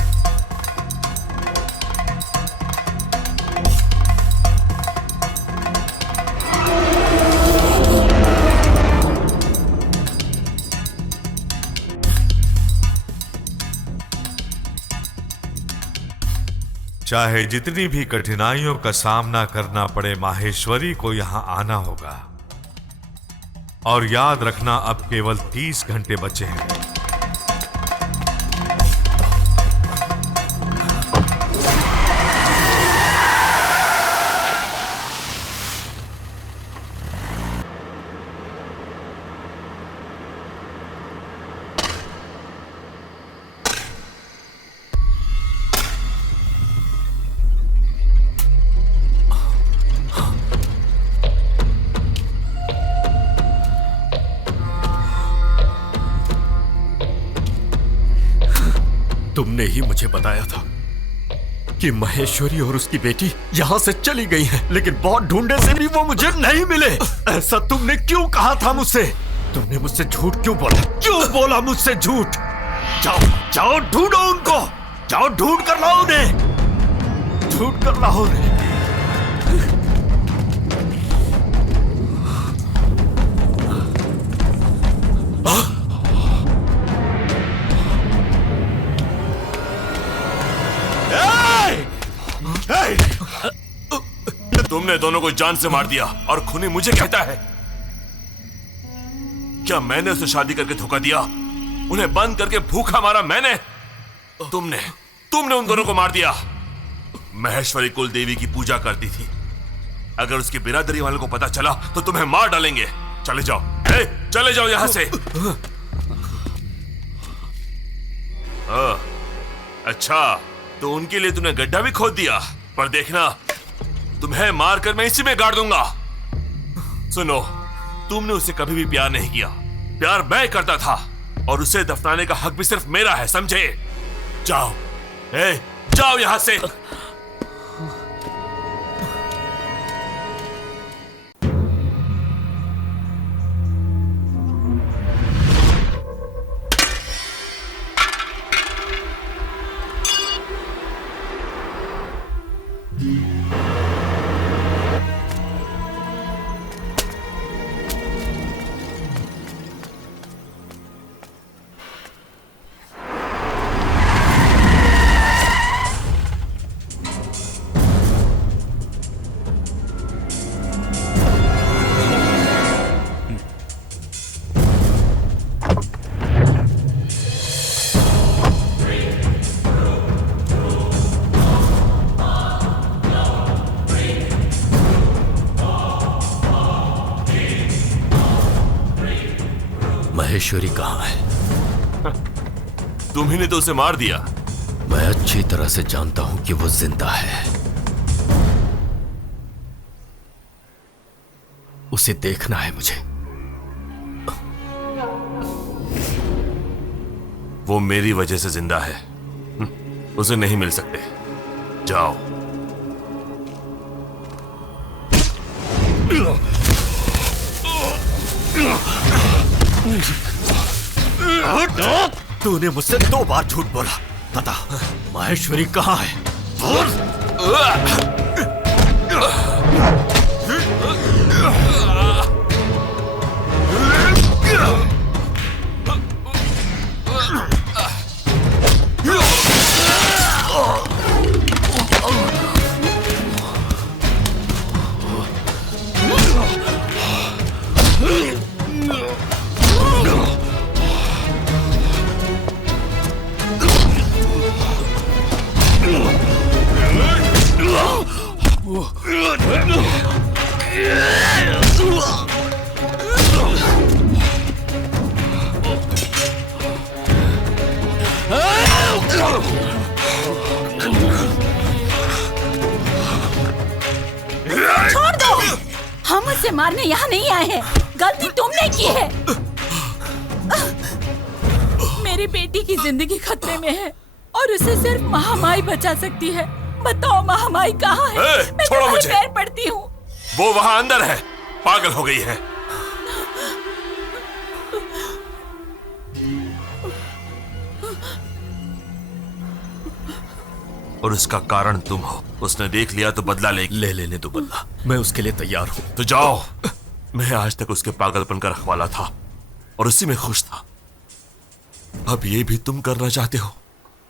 चाहे जितनी भी कठिनाइयों का सामना करना पड़े, माहेश्वरी को यहां आना होगा। और याद रखना, अब केवल 30 घंटे बचे हैं। तुमने ही मुझे बताया था कि महेश्वरी और उसकी बेटी यहां से चली गई हैं, लेकिन बहुत ढूंढने से भी वो मुझे नहीं मिले। ऐसा तुमने क्यों कहा था मुझसे? तुमने मुझसे झूठ क्यों बोला? क्यों बोला मुझसे झूठ? जाओ जाओ ढूंढो उनको, जाओ ढूंढ कर लाओ उन्हें, ढूंढ कर लाओ उन्हें। तुमने दोनों को जान से मार दिया और खूनी मुझे कहता है। क्या मैंने उसे शादी करके धोखा दिया? उन्हें बंद करके भूखा मारा मैंने? तुमने उन दोनों को मार दिया। महेश्वरी कुल देवी की पूजा करती थी। अगर उसकी बिरादरी वालों को पता चला तो तुम्हें मार डालेंगे। चले जाओ, चले जाओ यहां से। अच्छा, तो उनके लिए तुमने गड्ढा भी खोद दिया, पर देखना तुम्हें मारकर मैं इसी में गाड़ दूंगा। सुनो, तुमने उसे कभी भी प्यार नहीं किया। प्यार मैं करता था और उसे दफनाने का हक भी सिर्फ मेरा है, समझे? जाओ, जाओ यहां से। माहेश्वरी कहाँ है? तुम्ही ने तो उसे मार दिया। मैं अच्छी तरह से जानता हूं कि वो जिंदा है। उसे देखना है मुझे। वो मेरी वजह से जिंदा है, उसे नहीं मिल सकते। जाओ। तूने मुझसे 2 बार झूठ बोला। बता, माहेश्वरी कहाँ है? छोड़ दो, हम उसे मारने यहाँ नहीं आए हैं। गलती तुमने की है। मेरी बेटी की जिंदगी खतरे में है और उसे सिर्फ महामाई बचा सकती है। बताओ महामाई कहाँ है? मैं छोड़ो तुम्हारे मुझे। पैर पड़ती हूँ। वो वहां अंदर है, पागल हो गई है। और उसका कारण तुम हो। उसने देख लिया तो बदला ले लेने दो बदला। मैं उसके लिए तैयार हूं। तो जाओ। मैं आज तक उसके पागलपन का रखवाला था और उसी में खुश था। अब ये भी तुम करना चाहते हो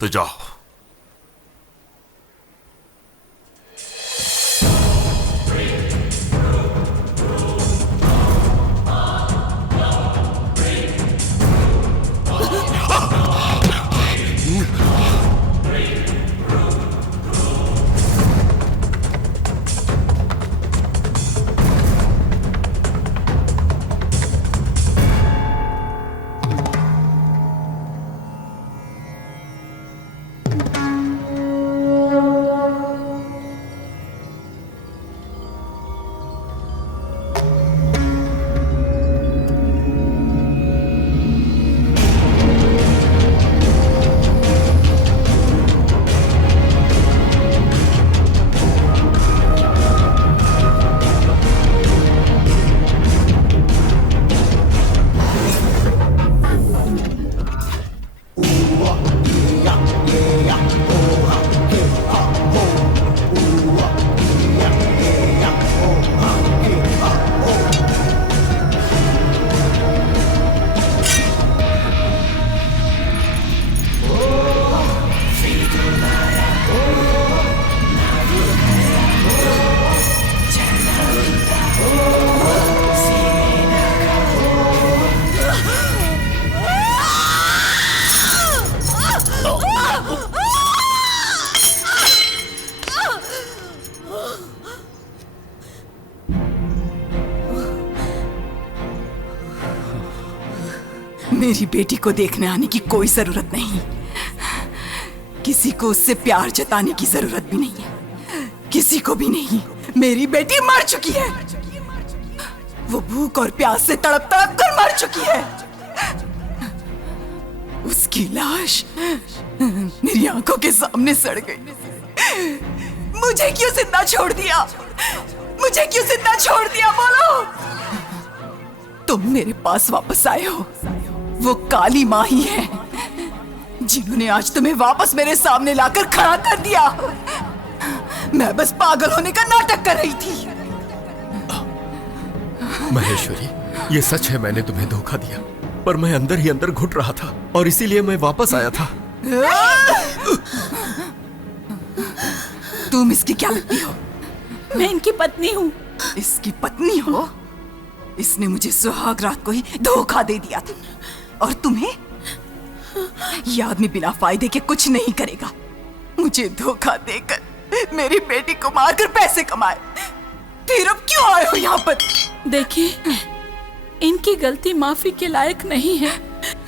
तो जाओ। मेरी बेटी को देखने आने की कोई जरूरत नहीं। किसी को उससे प्यार जताने की जरूरत भी नहीं है। किसी को भी नहीं। मेरी बेटी मर चुकी है। वो भूख और प्यास से तड़प तड़प कर मर चुकी है। उसकी लाश मेरी आंखों के सामने सड़ गई। मुझे क्यों जिंदा छोड़ दिया? मुझे क्यों जिंदा छोड़ दिया? बोलो। तुम मेरे पास वापस आए हो, वो काली माँ ही है जिन्होंने आज तुम्हें वापस मेरे सामने लाकर खड़ा कर दिया। मैं बस पागल होने का नाटक कर रही थी। महेश्वरी, ये सच है, मैंने तुम्हें धोखा दिया, पर मैं अंदर ही अंदर घुट रहा था और इसीलिए मैं वापस आया था। तुम इसकी क्या लगती हो? मैं इनकी पत्नी हूँ। इसकी पत्नी हो? इसने मुझे सुहाग रात को ही धोखा दे दिया था। और तुम्हें? ये आदमी बिना फायदे के कुछ नहीं करेगा। मुझे धोखा देकर मेरी बेटी को मारकर पैसे कमाए। फिर अब क्यों आए हो यहाँ पर? देखिए, इनकी गलती माफी के लायक नहीं है।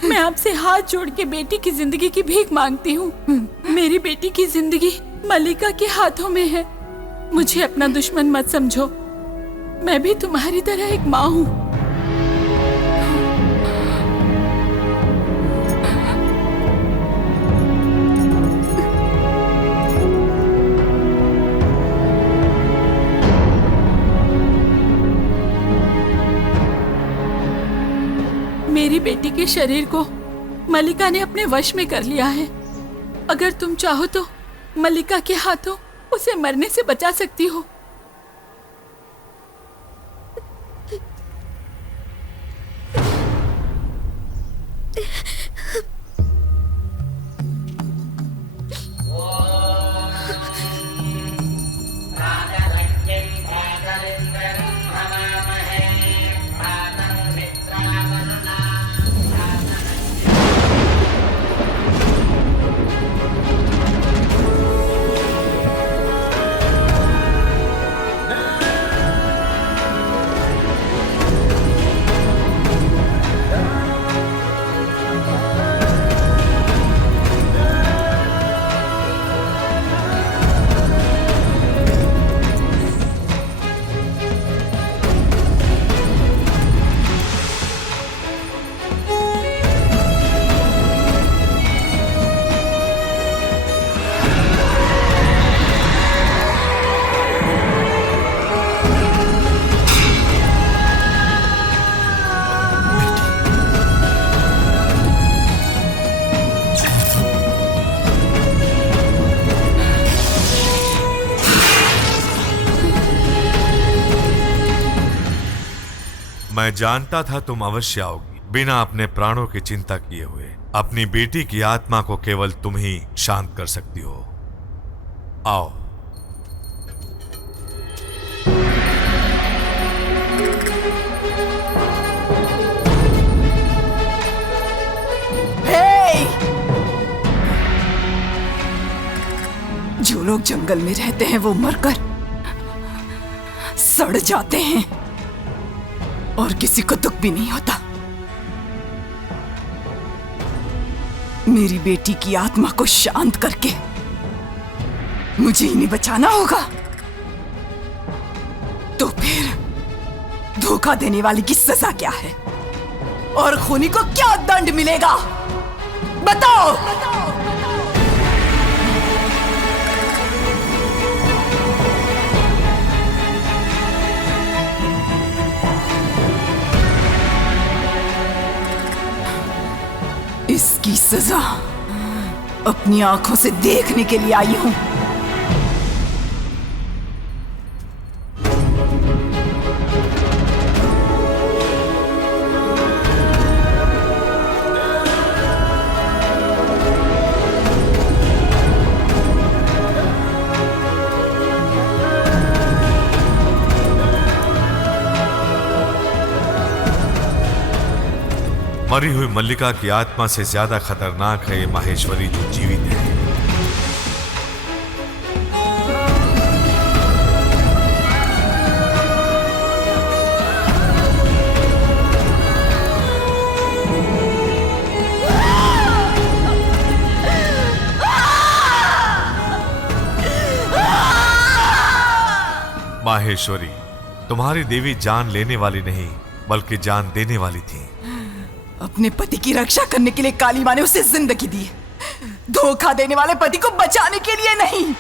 मैं आपसे हाथ जोड़ के बेटी की जिंदगी की भीख मांगती हूँ। मेरी बेटी की जिंदगी मल्लिका के हाथों में है। मुझे अपना दुश्मन मत समझो। मैं भी तुम्हारी तरह एक माँ हूँ। मेरी बेटी के शरीर को मल्लिका ने अपने वश में कर लिया है। अगर तुम चाहो तो मल्लिका के हाथों उसे मरने से बचा सकती हो। मैं जानता था तुम अवश्य आओगी, बिना अपने प्राणों की चिंता किए हुए। अपनी बेटी की आत्मा को केवल तुम ही शांत कर सकती हो। आओ। जो लोग जंगल में रहते हैं वो मरकर सड़ जाते हैं और किसी को दुख भी नहीं होता। मेरी बेटी की आत्मा को शांत करके मुझे इन्हें बचाना होगा। तो फिर धोखा देने वाले की सजा क्या है और खूनी को क्या दंड मिलेगा? बताओ। इसकी सजा अपनी आंखों से देखने के लिए आई हूं। मरी हुई मल्लिका की आत्मा से ज्यादा खतरनाक है ये माहेश्वरी जो जीवित है। माहेश्वरी, तुम्हारी देवी जान लेने वाली नहीं बल्कि जान देने वाली थी। अपने पति की रक्षा करने के लिए काली माँ ने उसे जिंदगी दी, धोखा देने वाले पति को बचाने के लिए नहीं।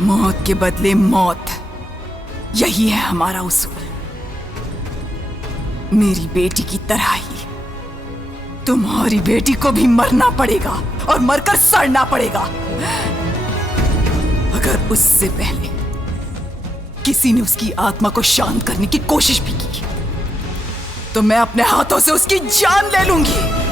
मौत के बदले मौत, यही है हमारा उसूल। मेरी बेटी की तरह ही तुम्हारी बेटी को भी मरना पड़ेगा और मरकर सड़ना पड़ेगा। अगर उससे पहले किसी ने उसकी आत्मा को शांत करने की कोशिश भी की तो मैं अपने हाथों से उसकी जान ले लूंगी।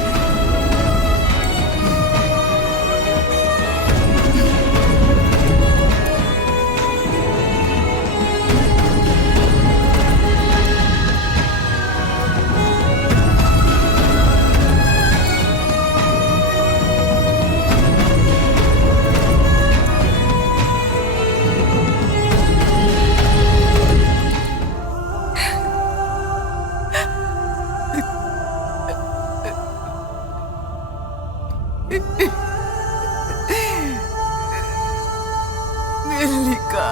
मल्लिका,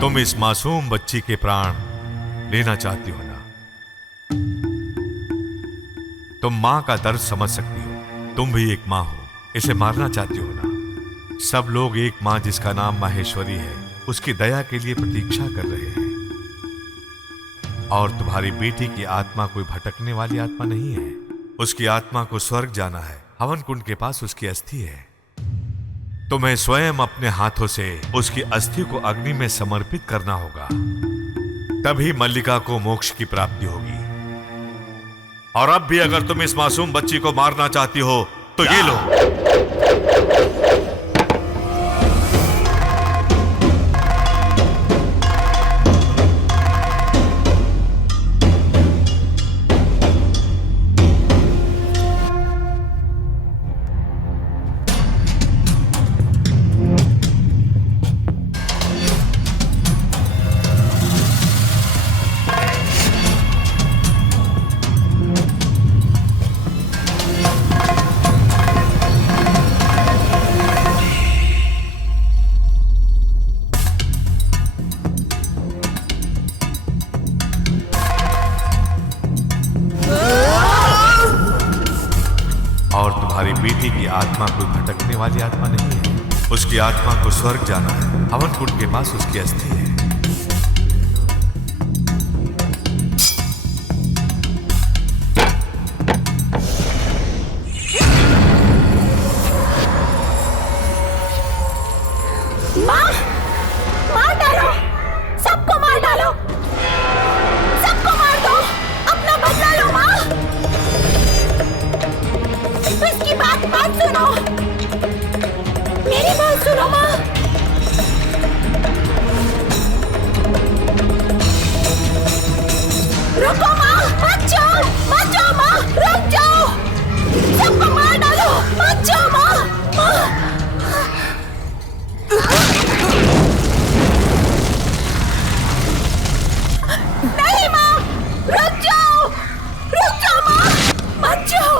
तुम इस मासूम बच्ची के प्राण लेना चाहती हो ना? तुम मां का दर्द समझ सकती हो। तुम भी एक मां हो, इसे मारना चाहती हो ना? सब लोग एक मां जिसका नाम माहेश्वरी है, उसकी दया के लिए प्रतीक्षा कर रहे हैं। और तुम्हारी बेटी की आत्मा कोई भटकने वाली आत्मा नहीं है। उसकी आत्मा को स्वर्ग जाना है। हवन कुंड के पास उसकी अस्थि है। तुम्हें स्वयं अपने हाथों से उसकी अस्थि को अग्नि में समर्पित करना होगा, तभी मल्लिका को मोक्ष की प्राप्ति होगी। और अब भी अगर तुम इस मासूम बच्ची को मारना चाहती हो तो ये लो। बेटी की आत्मा कोई भटकने वाली आत्मा नहीं है। उसकी आत्मा को स्वर्ग जाना है। हवन कुंड के पास उसकी अस्थि है। मार डालो, सबको मार डालो, सबको मार दो, अपना बदला लो माँ। इसकी बात मत सुनो, मेरी बात सुनो माँ। रुको माँ, मत जाओ माँ, रुक जाओ, सबको मार डालो, मत जाओ माँ। नहीं माँ, रुक जाओ माँ, मत जाओ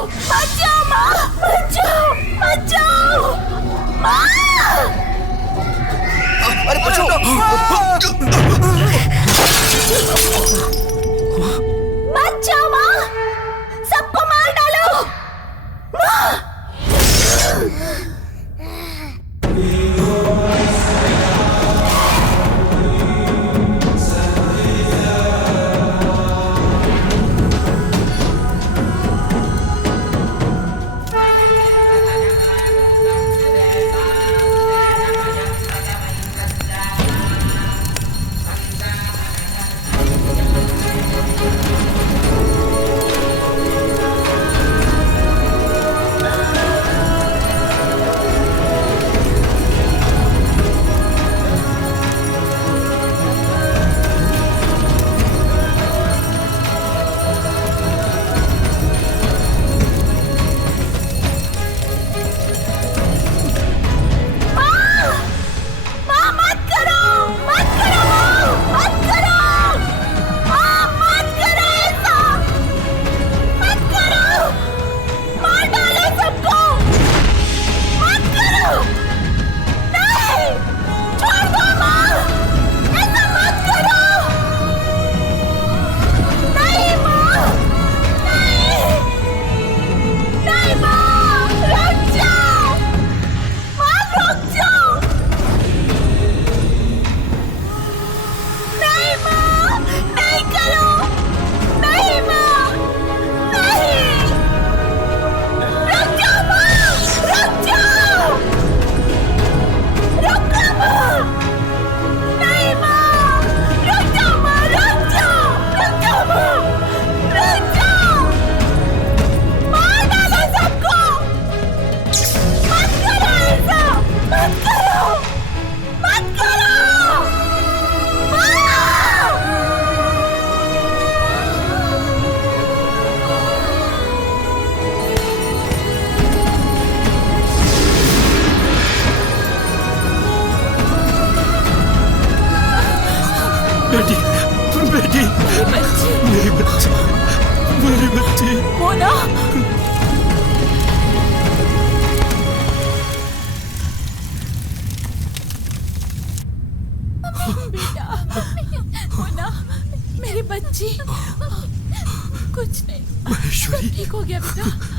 माँ, मत जाओ माँ। अरे बचाओ! मत जाओ माँ, सबको मार डालो माँ। बेटी, बेटी, मेरी बच्ची, मेरी बच्ची। मोना, बेटा, मोना, मेरी बच्ची, कुछ नहीं, महेश्वरी, ठीक हो गया बेटा।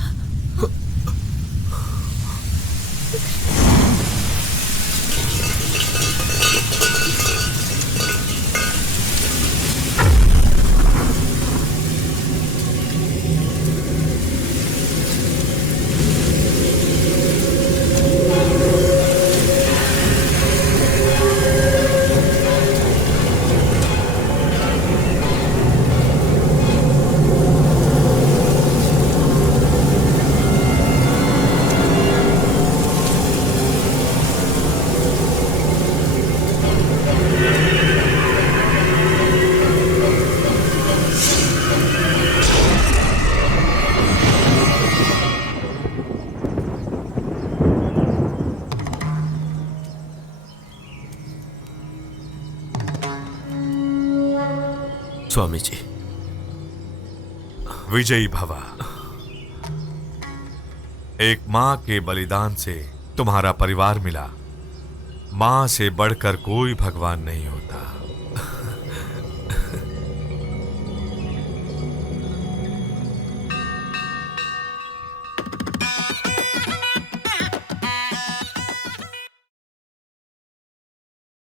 स्वामी जी, विजयी भवा। एक मां के बलिदान से तुम्हारा परिवार मिला। मां से बढ़कर कोई भगवान नहीं होता।